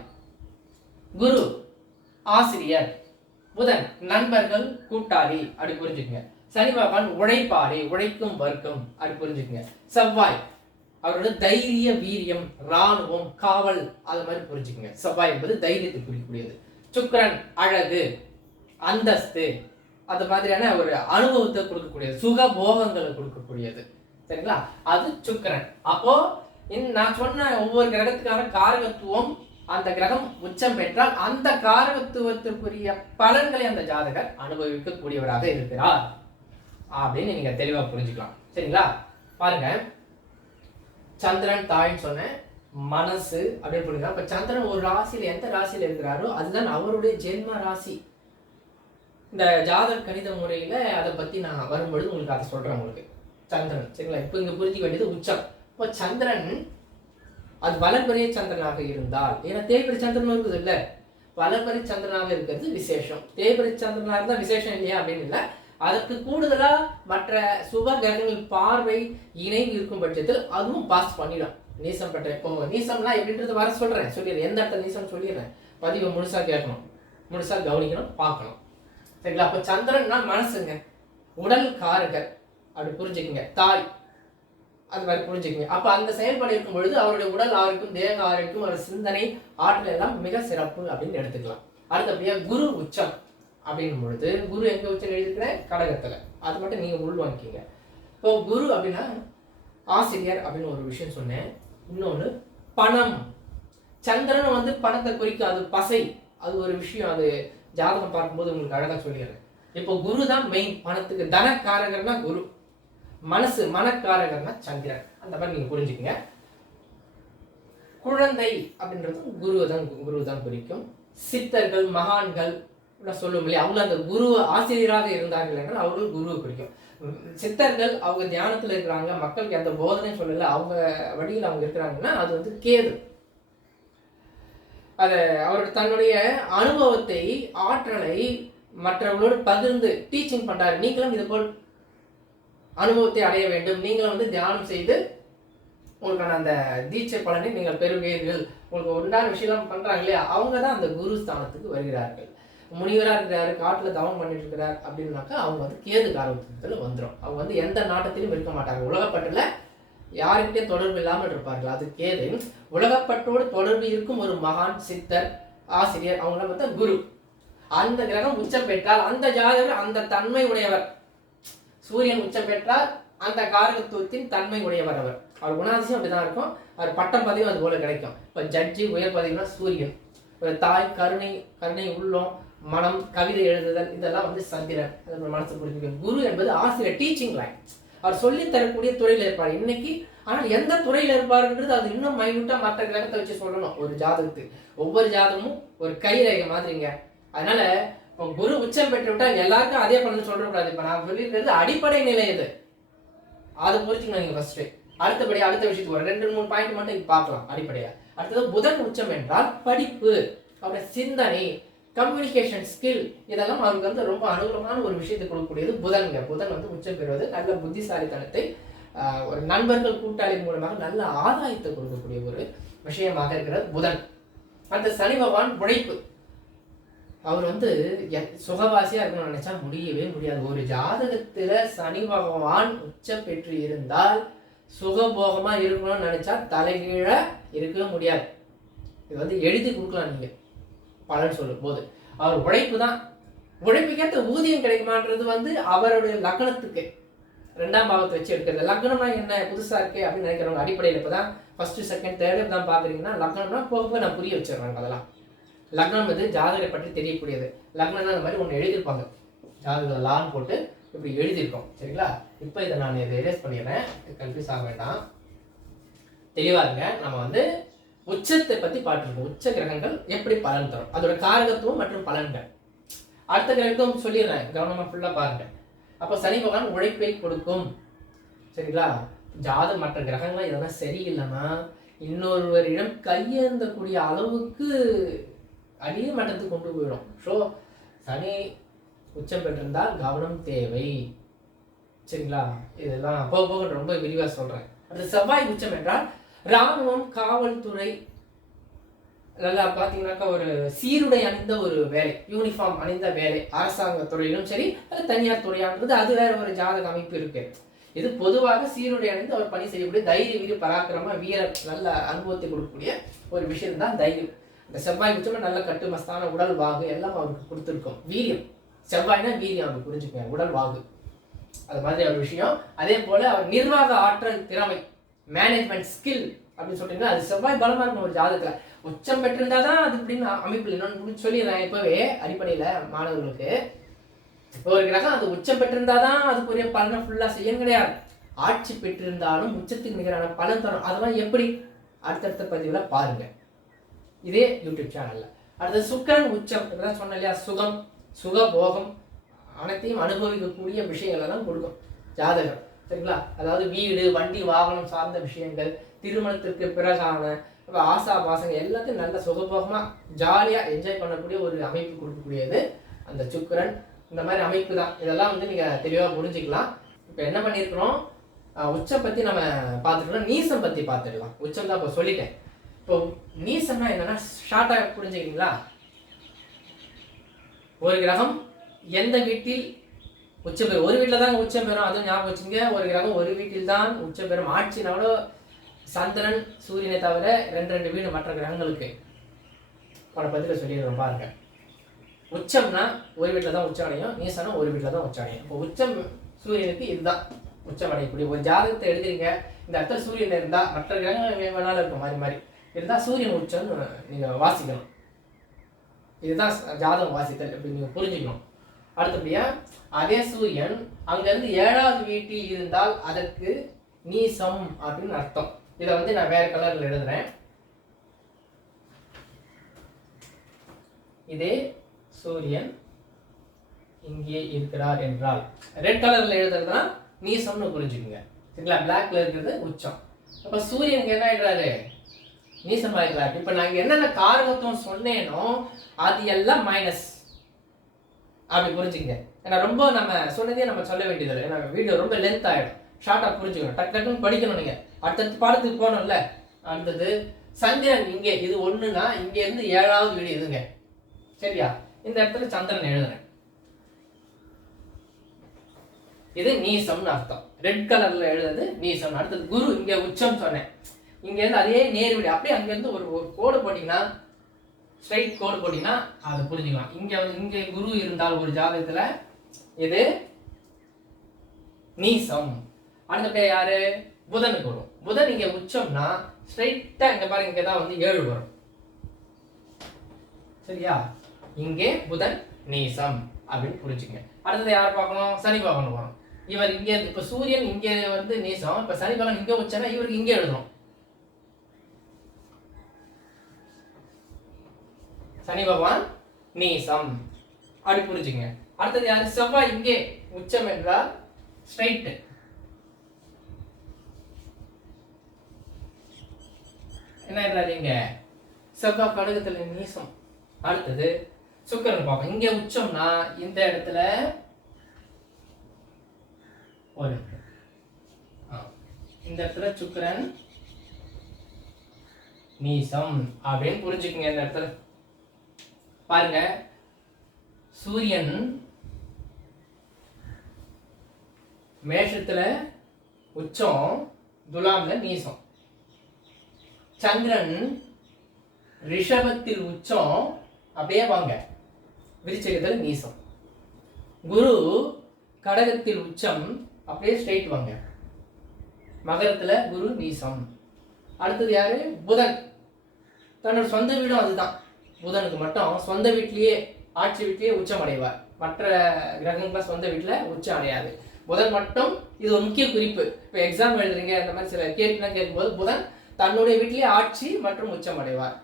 குரு ஆசிரியர், புதன் நண்பர்கள் கூட்டாளி அப்படி புரிஞ்சுக்குங்க. சனி பகவான் உழைப்பாளி, உழைக்கும் வர்க்கம் அப்படி புரிஞ்சுக்குங்க. செவ்வாய் அவரோட தைரிய வீரியம், ராணுவம், காவல், அது மாதிரி புரிஞ்சுக்குங்க. செவ்வாய் என்பது தைரியத்தை குறிக்கக்கூடியது. சுக்கிரன் அழகு, அந்தஸ்து, அது மாதிரியான ஒரு அனுபவத்தை கொடுக்கக்கூடியது, சுக போகங்களை கொடுக்கக்கூடியது. சரிங்களா, அது சுக்கிரன். அப்போ நான் சொன்ன ஒவ்வொரு கிரகத்துக்கான காரகத்துவம், அந்த கிரகம் உச்சம் பெற்றால் அந்த காரகத்துவத்திற்குரிய பலன்களை அந்த ஜாதகர் அனுபவிக்கக்கூடியவராக இருக்கிறார் அப்படின்னு நீங்க தெளிவா புரிஞ்சுக்கலாம். சரிங்களா, பாருங்க. சந்திரன் தாய்ன்னு சொன்னேன், மனசு அப்படின்னு புரியுங்க. இப்ப சந்திரன் ஒரு ராசியில எந்த ராசியில இருக்கிறாரோ அதுதான் அவருடைய ஜென்ம ராசி. இந்த ஜாதக கணித முறையில அதை பத்தி நான் வரும்பொழுது உங்களுக்கு அதை சொல்றேன் உங்களுக்கு. சந்திரன், சரிங்களா, இப்ப இங்க புரிஞ்சுக்க வேண்டியது உச்சம். இப்போ சந்திரன் அது வளர்பெரிய சந்திரனாக இருந்தால், ஏன்னா தேய்பிரை சந்திரன் இருக்குது இல்ல, வளர்பெரிய சந்திரனாக இருக்கிறது விசேஷம். தேய்பிரை சந்திரனாக இருந்தா விசேஷம் இல்லையா அப்படின்னு இல்லை, அதற்கு கூடுதலா மற்ற சுப கிரகங்கள் பார்வை இணைவு இருக்கும் பட்சத்தில் அதுவும் பாஸ் பண்ணிடும். நீசம் பெற்ற, இப்போ நீசம்லாம் எப்படின்றது வர சொல்லிடுறேன், எந்த இடத்துல நீசம் சொல்லிடுறேன். பதிவை முழுசா கேட்கணும், முழுசா கவனிக்கணும், பார்க்கணும். சரிங்களா, அப்ப சந்திரன்னா மனசுங்க, உடல் காரகர் அப்படி புரிஞ்சுக்குங்க. தாய் அது மாதிரி புரிஞ்சுக்குங்க. அப்ப அந்த செயல்பாடு இருக்கும் பொழுது அவருடைய உடல் ஆரோக்கியம், தேக ஆரோக்கியம், ஒரு சிந்தனை ஆற்றல் எல்லாம் மிக சிறப்பு அப்படின்னு எடுத்துக்கலாம். அடுத்தபடியா குரு உச்சம் அப்படின் பொழுது, குரு எங்க உச்சம் எழுதிக்கிறேன், கடகத்துல. அது மட்டும் நீங்க உள்வாங்கிங்க. இப்போ குரு அப்படின்னா ஆசிரியர் அப்படின்னு ஒரு விஷயம் சொன்னேன். இன்னொன்னு பணம். சந்திரன் வந்து பணத்தை குறிக்கும், அது பசை, அது ஒரு விஷயம். அது ஜாதகம் பார்க்கும்போது உங்களுக்கு அழகா சொல்லிடுறேன். இப்போ குரு தான் மெயின், பணத்துக்கு தனக்காரகர்னா குரு, மனசு மனக்காரகர்னா சந்திரன். அந்த மாதிரி நீங்க புரிஞ்சுக்கங்க. குழந்தை அப்படின்றது குரு தான் குறிக்கும். சித்தர்கள், மகான்கள் சொல்லும் இல்லையா, அவங்க அந்த குரு ஆசிரியராக இருந்தார்கள் என்றால் அவர்கள் குருவை குறிக்கும். சித்தர்கள் அவங்க தியானத்துல இருக்கிறாங்க, மக்களுக்கு எந்த போதனை சொல்லல, அவங்க வழியில் அவங்க இருக்கிறாங்கன்னா அது வந்து கேது. அத அவர் தன்னுடைய அனுபவத்தை, ஆற்றலை மற்றவர்களோடு பகிர்ந்து டீச்சிங் பண்றாரு. நீங்களும் இது போல் அனுபவத்தை அடைய வேண்டும், நீங்களும் வந்து தியானம் செய்து உங்களுக்கான அந்த தீட்சை பலனை நீங்கள் பெறுவீர்கள், உங்களுக்கு உண்டான விஷயம் பண்றாங்க இல்லையா, அவங்க தான் அந்த குரு ஸ்தானத்துக்கு வருகிறார்கள். முனிவராக இருக்கிறாரு, காட்டில் தவம் பண்ணிட்டு இருக்கிறார் அப்படின்னாக்கா அவங்க வந்து கேது காரகத்துல வந்துடும். அவங்க வந்து எந்த நாட்டத்திலும் இருக்க மாட்டாங்க, உலகப்பட்டுல யாருக்கிட்டே தொடர்பு இல்லாமல் இருப்பார்கள். அது கேது. உலகப்பட்டோடு தொடர்பு இருக்கும் ஒரு மகான், சித்தர், ஆசிரியர், அவங்கள பார்த்தா குரு. அந்த கிரகம் உச்சம் பெற்றால் அந்த ஜாதகர் அந்த தன்மை உடையவர். சூரியன் உச்சம் பெற்றால் அந்த காரகத்துவத்தின் தன்மை உடையவர். அவர் குணாதிசயம் அப்படிதான் இருக்கும். அவர் பட்டம் பதவியும் அது போல கிடைக்கும். இப்போ ஜட்ஜி உயர் பதவினா சூரியன். ஒரு தாய், கருணை உள்ளம், மனம், கவிதை எழுதுதல், இதெல்லாம் வந்து சந்திரன். அது மனசு புரிஞ்சுக்க. குரு என்பது ஆசிரியர், டீச்சிங் லைன். அவர் சொல்லி தரக்கூடிய துறையில் இருப்பார் இன்னைக்கு. ஆனால் எந்த துறையில் இருப்பாருன்றது அது இன்னும் மைனூட்டா மற்ற கிரகத்தை வச்சு சொல்லணும். ஒரு ஜாதகத்துக்கு ஒவ்வொரு ஜாதகமும் ஒரு கைரேகை மாதிரிங்க. அதனால குரு உச்சம் பெற்று விட்டால் எல்லாருக்கும் அதே பண்ணு சொல்லக்கூடாது. இப்ப நான் சொல்லியிருக்கிறது அடிப்படை நிலை இது, அதை புரிஞ்சுக்கணும் நீங்க ஃபர்ஸ்ட். அடுத்தபடி அடுத்த விஷயத்துக்கு ஒரு 2-3 பாயிண்ட் மட்டும் இங்க பார்க்கலாம் அடிப்படையா. அடுத்தது புதன் உச்சம் என்றால் படிப்பு, அவருடைய சிந்தனை, கம்யூனிகேஷன் ஸ்கில், இதெல்லாம் அவருக்கு வந்து ரொம்ப அனுகூலமான ஒரு விஷயத்தை கொடுக்கக்கூடியது புதன்ங்க. புதன் வந்து உச்சம் பெறுவது நல்ல புத்திசாலித்தனத்தை, ஒரு நண்பர்கள் கூட்டாளி மூலமாக நல்ல ஆதாயத்தை கொடுக்கக்கூடிய ஒரு விஷயமாக இருக்கிறது புதன். அந்த சனி பகவான் உழைப்பு. அவர் வந்து சுகவாசியா இருக்கணும்னு நினைச்சா முடியவே முடியாது. ஒரு ஜாதகத்துல சனி பகவான் உச்சம் பெற்று இருந்தால் சுகபோகமா இருக்கணும்னு நினைச்சா தலைகீழ இருக்கவே முடியாது. இது வந்து எழுதி கொடுக்கலாம் நீங்க பலன் சொல்லும் போது. அவர் உழைப்பு தான். உழைப்புக்கேற்ற ஊதியம் கிடைக்குமான்றது வந்து அவருடைய லக்னத்துக்கு 2ஆம் பாவத்தை வச்சு எடுக்கிறது. லக்னம்னா என்ன புதுசா இருக்கே அப்படின்னு நினைக்கிறவங்க அடிப்படையில் இப்பதான் ஃபர்ஸ்ட், செகண்ட், தேர்ட் தான் பாக்குறீங்கன்னா லக்னம்னா போக நான் புரிய வச்சிடுறாங்க. அதெல்லாம் லக்னம் வந்து ஜாதகரை பற்றி தெரியக்கூடியது. லக்னம்னா அந்த மாதிரி ஒன்று எழுதியிருப்பாங்க, ஜாதக லான்னு போட்டு இப்படி எழுதியிருக்கோம். சரிங்களா? இப்போ இதை நான் இதை எரேஸ் பண்ணிடுறேன், கன்ஃபியூஸ் ஆக வேண்டாம். தெளிவா இருங்க. நம்ம வந்து உச்சத்தை பத்தி பார்த்துருக்கோம். உச்ச கிரகங்கள் எப்படி பலன் தரும், அதோட காரகத்துவம் மற்றும் பலன்கள். அடுத்த கிரகத்துவம் சொல்லிடுறேன், கவனமா ஃபுல்லா பாருங்க. அப்போ சனி பகவான் உழைப்பை கொடுக்கும். சரிங்களா? ஜாதகம் மற்ற கிரகங்கள் இதெல்லாம் சரியில்லைன்னா இன்னொருவரிடம் கையேந்தக்கூடிய அளவுக்கு அடிய மட்டத்துக்கு கொண்டு போயிடும். ஸோ சனி உச்சம் பெற்றிருந்தால் கவனம் தேவை. சரிங்களா? இதெல்லாம் போக போக ரொம்ப விரிவாக சொல்றேன். அது செவ்வாய் உச்சம் என்றால் இராணுவம், காவல்துறை, நல்லா பார்த்தீங்கன்னாக்கா ஒரு சீருடை அணிந்த ஒரு வேலை, யூனிஃபார்ம் அணிந்த வேலை, அரசாங்க துறையிலும் சரி அது தனியார் துறையானது அது வேற ஒரு ஜாதக அமைப்பு இருக்கு. இது பொதுவாக சீருடை அணிந்து அவர் பணி செய்யக்கூடிய தைரிய, வீர, பராக்கிரம, வீர, நல்ல அனுபவத்தை கொடுக்கக்கூடிய ஒரு விஷயம் தான் தைரியம். இந்த செவ்வாய் உச்சம் நல்ல கட்டுமஸ்தான உடல் வாகு எல்லாம் அவருக்கு கொடுத்துருக்கோம். வீரியம், செவ்வாய்னா வீரியம், அவருக்கு புரிஞ்சுக்கோங்க, உடல் வாகு அது மாதிரி ஒரு விஷயம். அதே போல அவர் நிர்வாக ஆற்றல், திறமை, மேனேஜ்மெண்ட் ஸ்கில் அப்படின்னு சொல்றீங்கன்னா அது செவ்வாய் பலமா இருக்கும் ஒரு ஜாதகத்துல. உச்சம் பெற்றிருந்தாதான் அது அப்படின்னு அமைப்பில் இன்னொன்று சொல்லிடுறேன் இப்பவே அடிப்படையில மாணவர்களுக்கு. ஒரு கிரகம் அது உச்சம் பெற்றிருந்தாதான் அதுக்குரிய பலனை ஃபுல்லா செய்ய கிடையாது. ஆட்சி பெற்றிருந்தாலும் உச்சத்துக்கு நிகரான பலன் தரும். அதெல்லாம் எப்படி அடுத்தடுத்த பதிவுல பாருங்க இதே யூடியூப் சேனல்ல. அடுத்தது சுக்கிரன் உச்சம். இப்பதான் சொன்னேன் இல்லையா, சுகம், சுகபோகம் அனைத்தையும் அனுபவிக்கக்கூடிய விஷயங்கள் எல்லாம் கொடுக்கும் ஜாதகம். சரிங்களா? அதாவது வீடு, வண்டி, வாகனம் சார்ந்த விஷயங்கள், திருமணத்திற்கு பிறகான ஆசா பாசங்கள் எல்லாத்தையும் நல்ல சுகபோகமா ஜாலியா என்ஜாய் பண்ணக்கூடிய ஒரு அமைப்பு கொடுக்கக்கூடியது அந்த சுக்கிரன். இந்த மாதிரி அமைப்பு தான். இதெல்லாம் வந்து நீங்க தெளிவா புரிஞ்சுக்கலாம். இப்ப என்ன பண்ணிருக்கிறோம், உச்சம் பத்தி நம்ம பார்த்துட்டோம், நீசம் பத்தி பார்த்துடலாம். உச்சம் தான் இப்போ சொல்லிட்டேன். இப்போ நீசம்னா என்னன்னா ஷார்ட்டா புரிஞ்சுக்கிறீங்களா? ஒரு கிரகம் எந்த வீட்டில் உச்சம் பெறும், ஒரு வீட்டில் தான் உச்சம் பெறும், அதுவும் ஞாபகம் வச்சுங்க. ஒரு கிரகம் ஒரு வீட்டில் தான் உச்சம் பெறும். ஆட்சினால சந்திரன், சூரியனை தவிர 2 வீடு மற்ற கிரகங்களுக்கு பதில சொல்லிடுறோம் பாருங்க. உச்சம்னா ஒரு வீட்டில் தான் உச்சம் அடையும், நீசம்னா ஒரு வீட்டில் தான் உச்சம் அடையும். இப்போ உச்சம் சூரியனுக்கு இதுதான் உச்சம் அடையக்கூடிய ஒரு ஜாதகத்தை எழுதுறீங்க. இந்த இடத்துல சூரியன் இருந்தா மற்ற கிரகங்கள் வேணாலும் இருக்கும், மாதிரி மாதிரி இருந்தா சூரியன் உச்சம்னு நீங்க வாசிக்கணும். இதுதான் ஜாதகம் வாசித்தல், அப்படி நீங்க புரிஞ்சுக்கணும். அடுத்தபடியா அதே சூரியன் அங்கிருந்து 7வது வீட்டில் இருந்தால் அதற்கு நீசம் அப்படின்னு அர்த்தம். இதை வந்து நான் வேற கலர்ல எழுதுறேன். இதே சூரியன் இங்கே இருக்கிறார் என்றால் ரெட் கலர்ல எழுதுறதுனா நீசம்னு புரிஞ்சுக்குங்க. சரிங்களா? பிளாக்ல இருக்கிறது உச்சம். அப்ப சூரியனுக்கு என்ன ஆயிடுறாரு, நீசம் ஆயிடுறாரு. இப்ப நான் என்னென்ன காரகத்துவம் சொன்னேனோ அது எல்லாம் மைனஸ், அப்படி புரிஞ்சுங்க. ஏன்னா ரொம்ப நம்ம சொன்னதே நம்ம சொல்ல வேண்டியது இல்லை, ஏன்னா வீடியோ ரொம்ப லென்த் ஆயிடும். ஷார்ட்டா புரிஞ்சுக்கணும், டக்கு டக்குன்னு படிக்கணும். நீங்க அடுத்தடுத்து பாடத்துக்கு போகணும்ல. அடுத்தது சந்திரன் இங்கே, இது ஒண்ணுனா இங்க இருந்து 7வது வீடு இதுங்க. சரியா? இந்த இடத்துல சந்திரன் எழுதுறேன். இது நீசம்னு அர்த்தம். ரெட் கலர்ல எழுதுறது நீசம். அடுத்தது குரு, இங்க உச்சம் சொன்னேன். இங்க இருந்து அதே நேர்வழி அப்படியே அங்க இருந்து ஒரு கோடு போட்டீங்கன்னா, ஸ்ட்ரைட் கோடு போட்டீங்கன்னா அதை புரிஞ்சுக்கலாம். இங்க குரு இருந்தால் ஒரு ஜாதகத்துல இது நீசம். அடுத்த யாரு? புதனுக்கு வரும். புதன் இங்க உச்சம்னா ஸ்ட்ரைட்டா இங்க பாருங்க, இங்கதான் வந்து 7 வரும். சரியா? இங்கே புதன் நீசம் அப்படின்னு புரிஞ்சுங்க. அடுத்தது யார் பார்க்கணும்? சனி பகவான் வரும். இவர் இங்க இப்ப சூரியன் இங்க வந்து நீசம், இப்ப சனி பகவான் இங்க உச்சம்னா இவருக்கு இங்க எழுதணும். சனி பகவான் நீசம் அப்படி புரிஞ்சுங்க. அடுத்தது யாரு? செவ்வாய் இங்கே உச்சம் என்றால் ஸ்ட்ரைட். என்ன என்றாங்க? செவ்வாய் கடகத்துல நீசம். அடுத்தது சுக்கிரன் பார்ப்போம். இங்க உச்சம்னா இந்த இடத்துல ஒரு இந்த இடத்துல சுக்கிரன் நீசம் அப்படின்னு புரிஞ்சுக்கங்க. இந்த இடத்துல பாருங்க, சூரியன் மேஷத்துல உச்சம், துலாம்ல நீசம். சந்திரன் ரிஷபத்தில் உச்சம், அப்படியே வாங்க விருச்சிகத்தில் நீசம். குரு கடகத்தில் உச்சம், அப்படியே ஸ்ட்ரைட் வாங்க. மகரத்துல குரு நீசம். அடுத்தது யாரு? புதன். தன்னோட சொந்த வீடும் அதுதான். புதனுக்கு மட்டும் சொந்த வீட்லயே, ஆட்சி வீட்லயே உச்சம் அடைவார். மற்ற கிரகங்கள்லாம் சொந்த வீட்டுல உச்சம் அடையாது. புதன் மட்டும். இது ஒரு முக்கிய குறிப்பு. இப்போ எக்ஸாம் எழுதுறீங்க, அந்த மாதிரி சில கேள்விலாம் கேட்கும்போது புதன் தன்னுடைய வீட்டிலேயே ஆட்சி மற்றும் உச்சம் அடைவார்.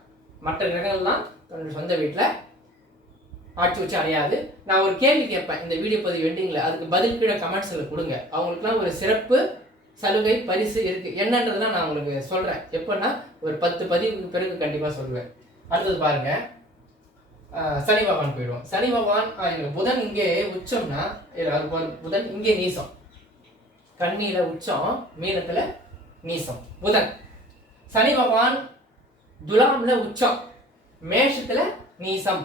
மற்ற கிரகங்கள்லாம் தன்னுடைய சொந்த வீட்டுல ஆட்சி உச்சம் அடையாது. நான் ஒரு கேள்வி கேட்பேன் இந்த வீடியோ பதிவு எண்டிங்ல, அதுக்கு பதில் கீழே கமெண்ட்ஸ்ல கொடுங்க. அவங்களுக்குலாம் ஒரு சிறப்பு சலுகை பரிசு இருக்கு. என்னன்றதுலாம் நான் உங்களுக்கு சொல்றேன். எப்பன்னா ஒரு 10 பதிவுக்கு பிறகு கண்டிப்பா சொல்லுவேன். அடுத்தது பாருங்க, சனி பகவான் போயிடுவோம். சனி பகவான் புதன் இங்கே உச்சம்னா, புதன் இங்கே நீசம். கன்னியில உச்சம், மீனத்துல நீசம் புதன். சனி பகவான் துலாம்ல உச்சம், மேஷத்துல நீசம்.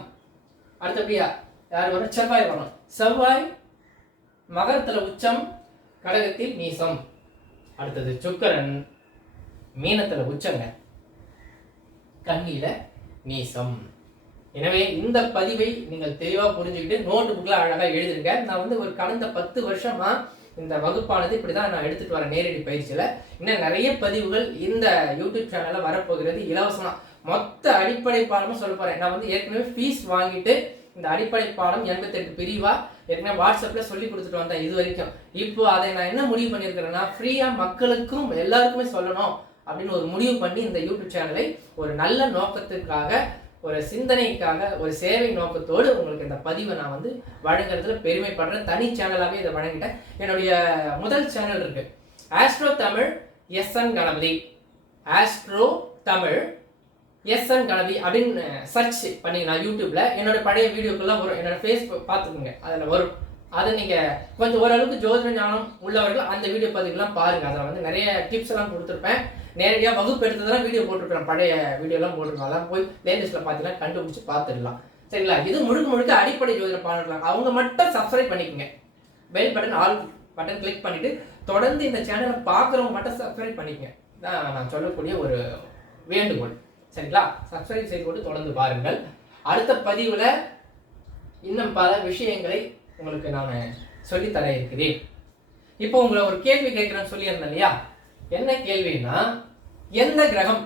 அடுத்தபடியா யார் வரும்? செவ்வாய் வரும். செவ்வாய் மகரத்துல உச்சம், கடகத்தில் நீசம். அடுத்தது சுக்கிரன் மீனத்துல உச்சங்க, கன்னியில நீசம். எனவே இந்த பதிவை நீங்கள் தெளிவா புரிஞ்சுக்கிட்டு நோட்டு புக்ல அழகா எழுதுங்க. நான் வந்து ஒரு கடந்த 10 வருஷமா இந்த வகுப்பானது இப்படிதான் நான் எடுத்துட்டு வரேன் நேரடி பயிற்சியில. இன்னும் நிறைய பதிவுகள் இந்த யூடியூப் சேனல்ல வரப்போகிறது இலவசமா. மொத்த அடிப்படை பாடமும் சொல்ல போறேன். நான் வந்து ஏற்கனவே ஃபீஸ் வாங்கிட்டு இந்த அடிப்படை பாடம் 88 பிரிவா ஏற்கனவே வாட்ஸ்அப்ல சொல்லி கொடுத்துட்டு வந்தேன் இது வரைக்கும். இப்போ அதை நான் என்ன முடிவு பண்ணியிருக்கிறேன்னா, ஃப்ரீயா மக்களுக்கும் எல்லாருக்குமே சொல்லணும் அப்படின்னு ஒரு முடிவு பண்ணி இந்த யூடியூப் சேனலை ஒரு நல்ல நோக்கத்திற்காக, ஒரு சிந்தனைக்காக, ஒரு சேவை நோக்கத்தோடு உங்களுக்கு இந்த பதிவை நான் வந்து வழங்குறதுல பெருமைப்படுறேன். தனி சேனலாகவே இதை வழங்கிட்டேன். என்னுடைய முதல் சேனல் இருக்கு, astro Tamil SN Ganapathi. Astro Tamil SN Ganapathi அப்படின்னு சர்ச் பண்ணீங்கன்னா யூடியூப்ல என்னோட பழைய வீடியோக்கெல்லாம் வரும். என்னோட ஃபேஸ்புக் பார்த்துக்கோங்க, அதில் வரும். அதை நீங்க கொஞ்சம் ஓரளவுக்கு ஜோதிட ஞானம் உள்ளவர்கள் அந்த வீடியோ பதிவுலாம் பாருங்க. அதில் வந்து நிறைய டிப்ஸ் எல்லாம் கொடுத்துருப்பேன். நேரடியாக வகுப்பு எடுத்ததெல்லாம் வீடியோ போட்டுருக்கேன், பழைய வீடியோலாம் போட்டிருக்கோம். அதெல்லாம் போய் பிளேலிஸ்ட்ல பார்த்தீங்கன்னா கண்டுபிடிச்சு பார்த்துடலாம். சரிங்களா? இது முழுக்க அடிப்படை ஜோதிட பாடலாம். அவங்க மட்டும் சப்ஸ்கிரைப் பண்ணிக்கோங்க. Bell button all button click பண்ணிட்டு தொடர்ந்து இந்த சேனலை பார்க்குறவங்க மட்டும் சப்ஸ்கிரைப் பண்ணிக்கங்க. தான் நான் சொல்லக்கூடிய ஒரு வேண்டுகோள். சரிங்களா? சப்ஸ்கிரைப் செய்து கொண்டு தொடர்ந்து பாருங்கள். அடுத்த பதிவுல இன்னும் பல விஷயங்களை உங்களுக்கு நான் சொல்லித்தர இருக்கிறேன். இப்போ உங்களை ஒரு கேள்வி கேட்கிறேன்னு சொல்லியிருந்தேன் இல்லையா? என்ன கேள்வின்னா, எந்த கிரகம்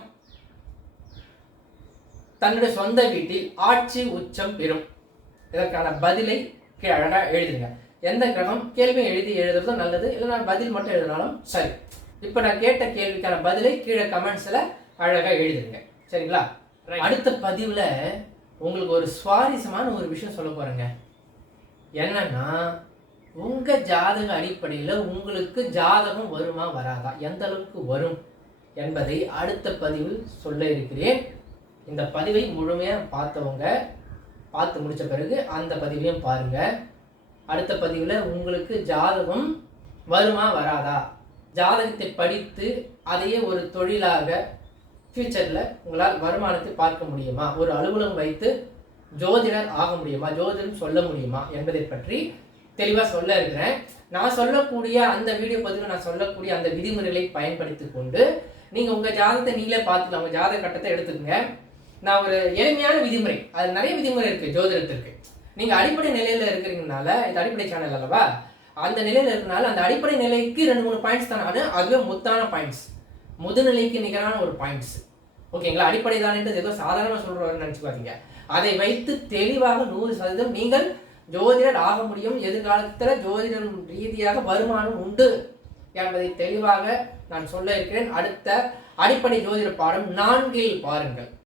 தன்னுடைய சொந்த வீட்டில் ஆட்சி உச்சம் பெறும்? இதற்கான பதிலை அழகா எழுதுங்க. எந்த கிரகம்? கேள்வி எழுதுறது நல்லது, இல்லை நான் பதில் மட்டும் எழுதினாலும் சரி. இப்போ நான் கேட்ட கேள்விக்கான பதிலை கீழே கமெண்ட்ஸ்ல அழகா எழுதுங்க. சரிங்களா? அடுத்த பதிவுல உங்களுக்கு ஒரு சுவாரஸ்யமான ஒரு விஷயம் சொல்ல போறேங்க. என்னன்னா, உங்க ஜாதக அடிப்படையில் உங்களுக்கு ஜாதகம் வருமா வராதா, எந்த அளவுக்கு வரும் என்பதை அடுத்த பதிவில் சொல்ல இருக்கிறேன். இந்த பதிவை முழுமையா பார்த்தவங்க பார்த்து முடிச்ச பிறகு அந்த பதிவையும் பாருங்க. அடுத்த பதிவுல உங்களுக்கு ஜாதகம் வருமா வராதா, ஜாதகத்தை படித்து அதையே ஒரு தொழிலாக ஃபியூச்சர்ல உங்களால் வருமானத்தை பார்க்க முடியுமா, ஒரு அலுவலகம் வைத்து ஜோதிடர் ஆக முடியுமா, ஜோதிடம் சொல்ல முடியுமா என்பதை பற்றி தெளிவாக சொல்ல இருக்கிறேன். நான் சொல்லக்கூடிய அந்த வீடியோ பதிவில் நான் சொல்லக்கூடிய அந்த விதிமுறைகளை பயன்படுத்தி கொண்டு நீங்கள் உங்கள் ஜாதகத்தை நீங்களே பார்த்துக்கலாம். உங்கள் ஜாதக கட்டத்தை எடுத்துக்கங்க. நான் ஒரு எளிமையான விதிமுறை, அது நிறைய விதிமுறை இருக்குது ஜோதிடத்திற்கு. நீங்கள் அடிப்படை நிலையில் இருக்கிறீங்கனால, இது அடிப்படை சேனல் அல்லவா, அந்த நிலையில் இருக்கிறனால அந்த அடிப்படை நிலைக்கு 2-3 பாயிண்ட்ஸ் தானே, அதுவே முத்தான பாயிண்ட்ஸ், முதுநிலைக்கு நிகரான ஒரு பாயிண்ட்ஸ். ஓகேங்களா? அடிப்படை தானேன்றது ஏதோ சாதாரணமாக சொல்கிறவர்னு நினச்சிக்காதீங்க. அதை வைத்து தெளிவாக 100% நீங்கள் ஜோதிடர் ஆக முடியும். எதிர்காலத்தில் ஜோதிடம் ரீதியாக வருமானம் உண்டு என்பதை தெளிவாக நான் சொல்ல இருக்கிறேன். அடுத்த அடிப்படை ஜோதிட பாடம் 4 பாருங்கள்.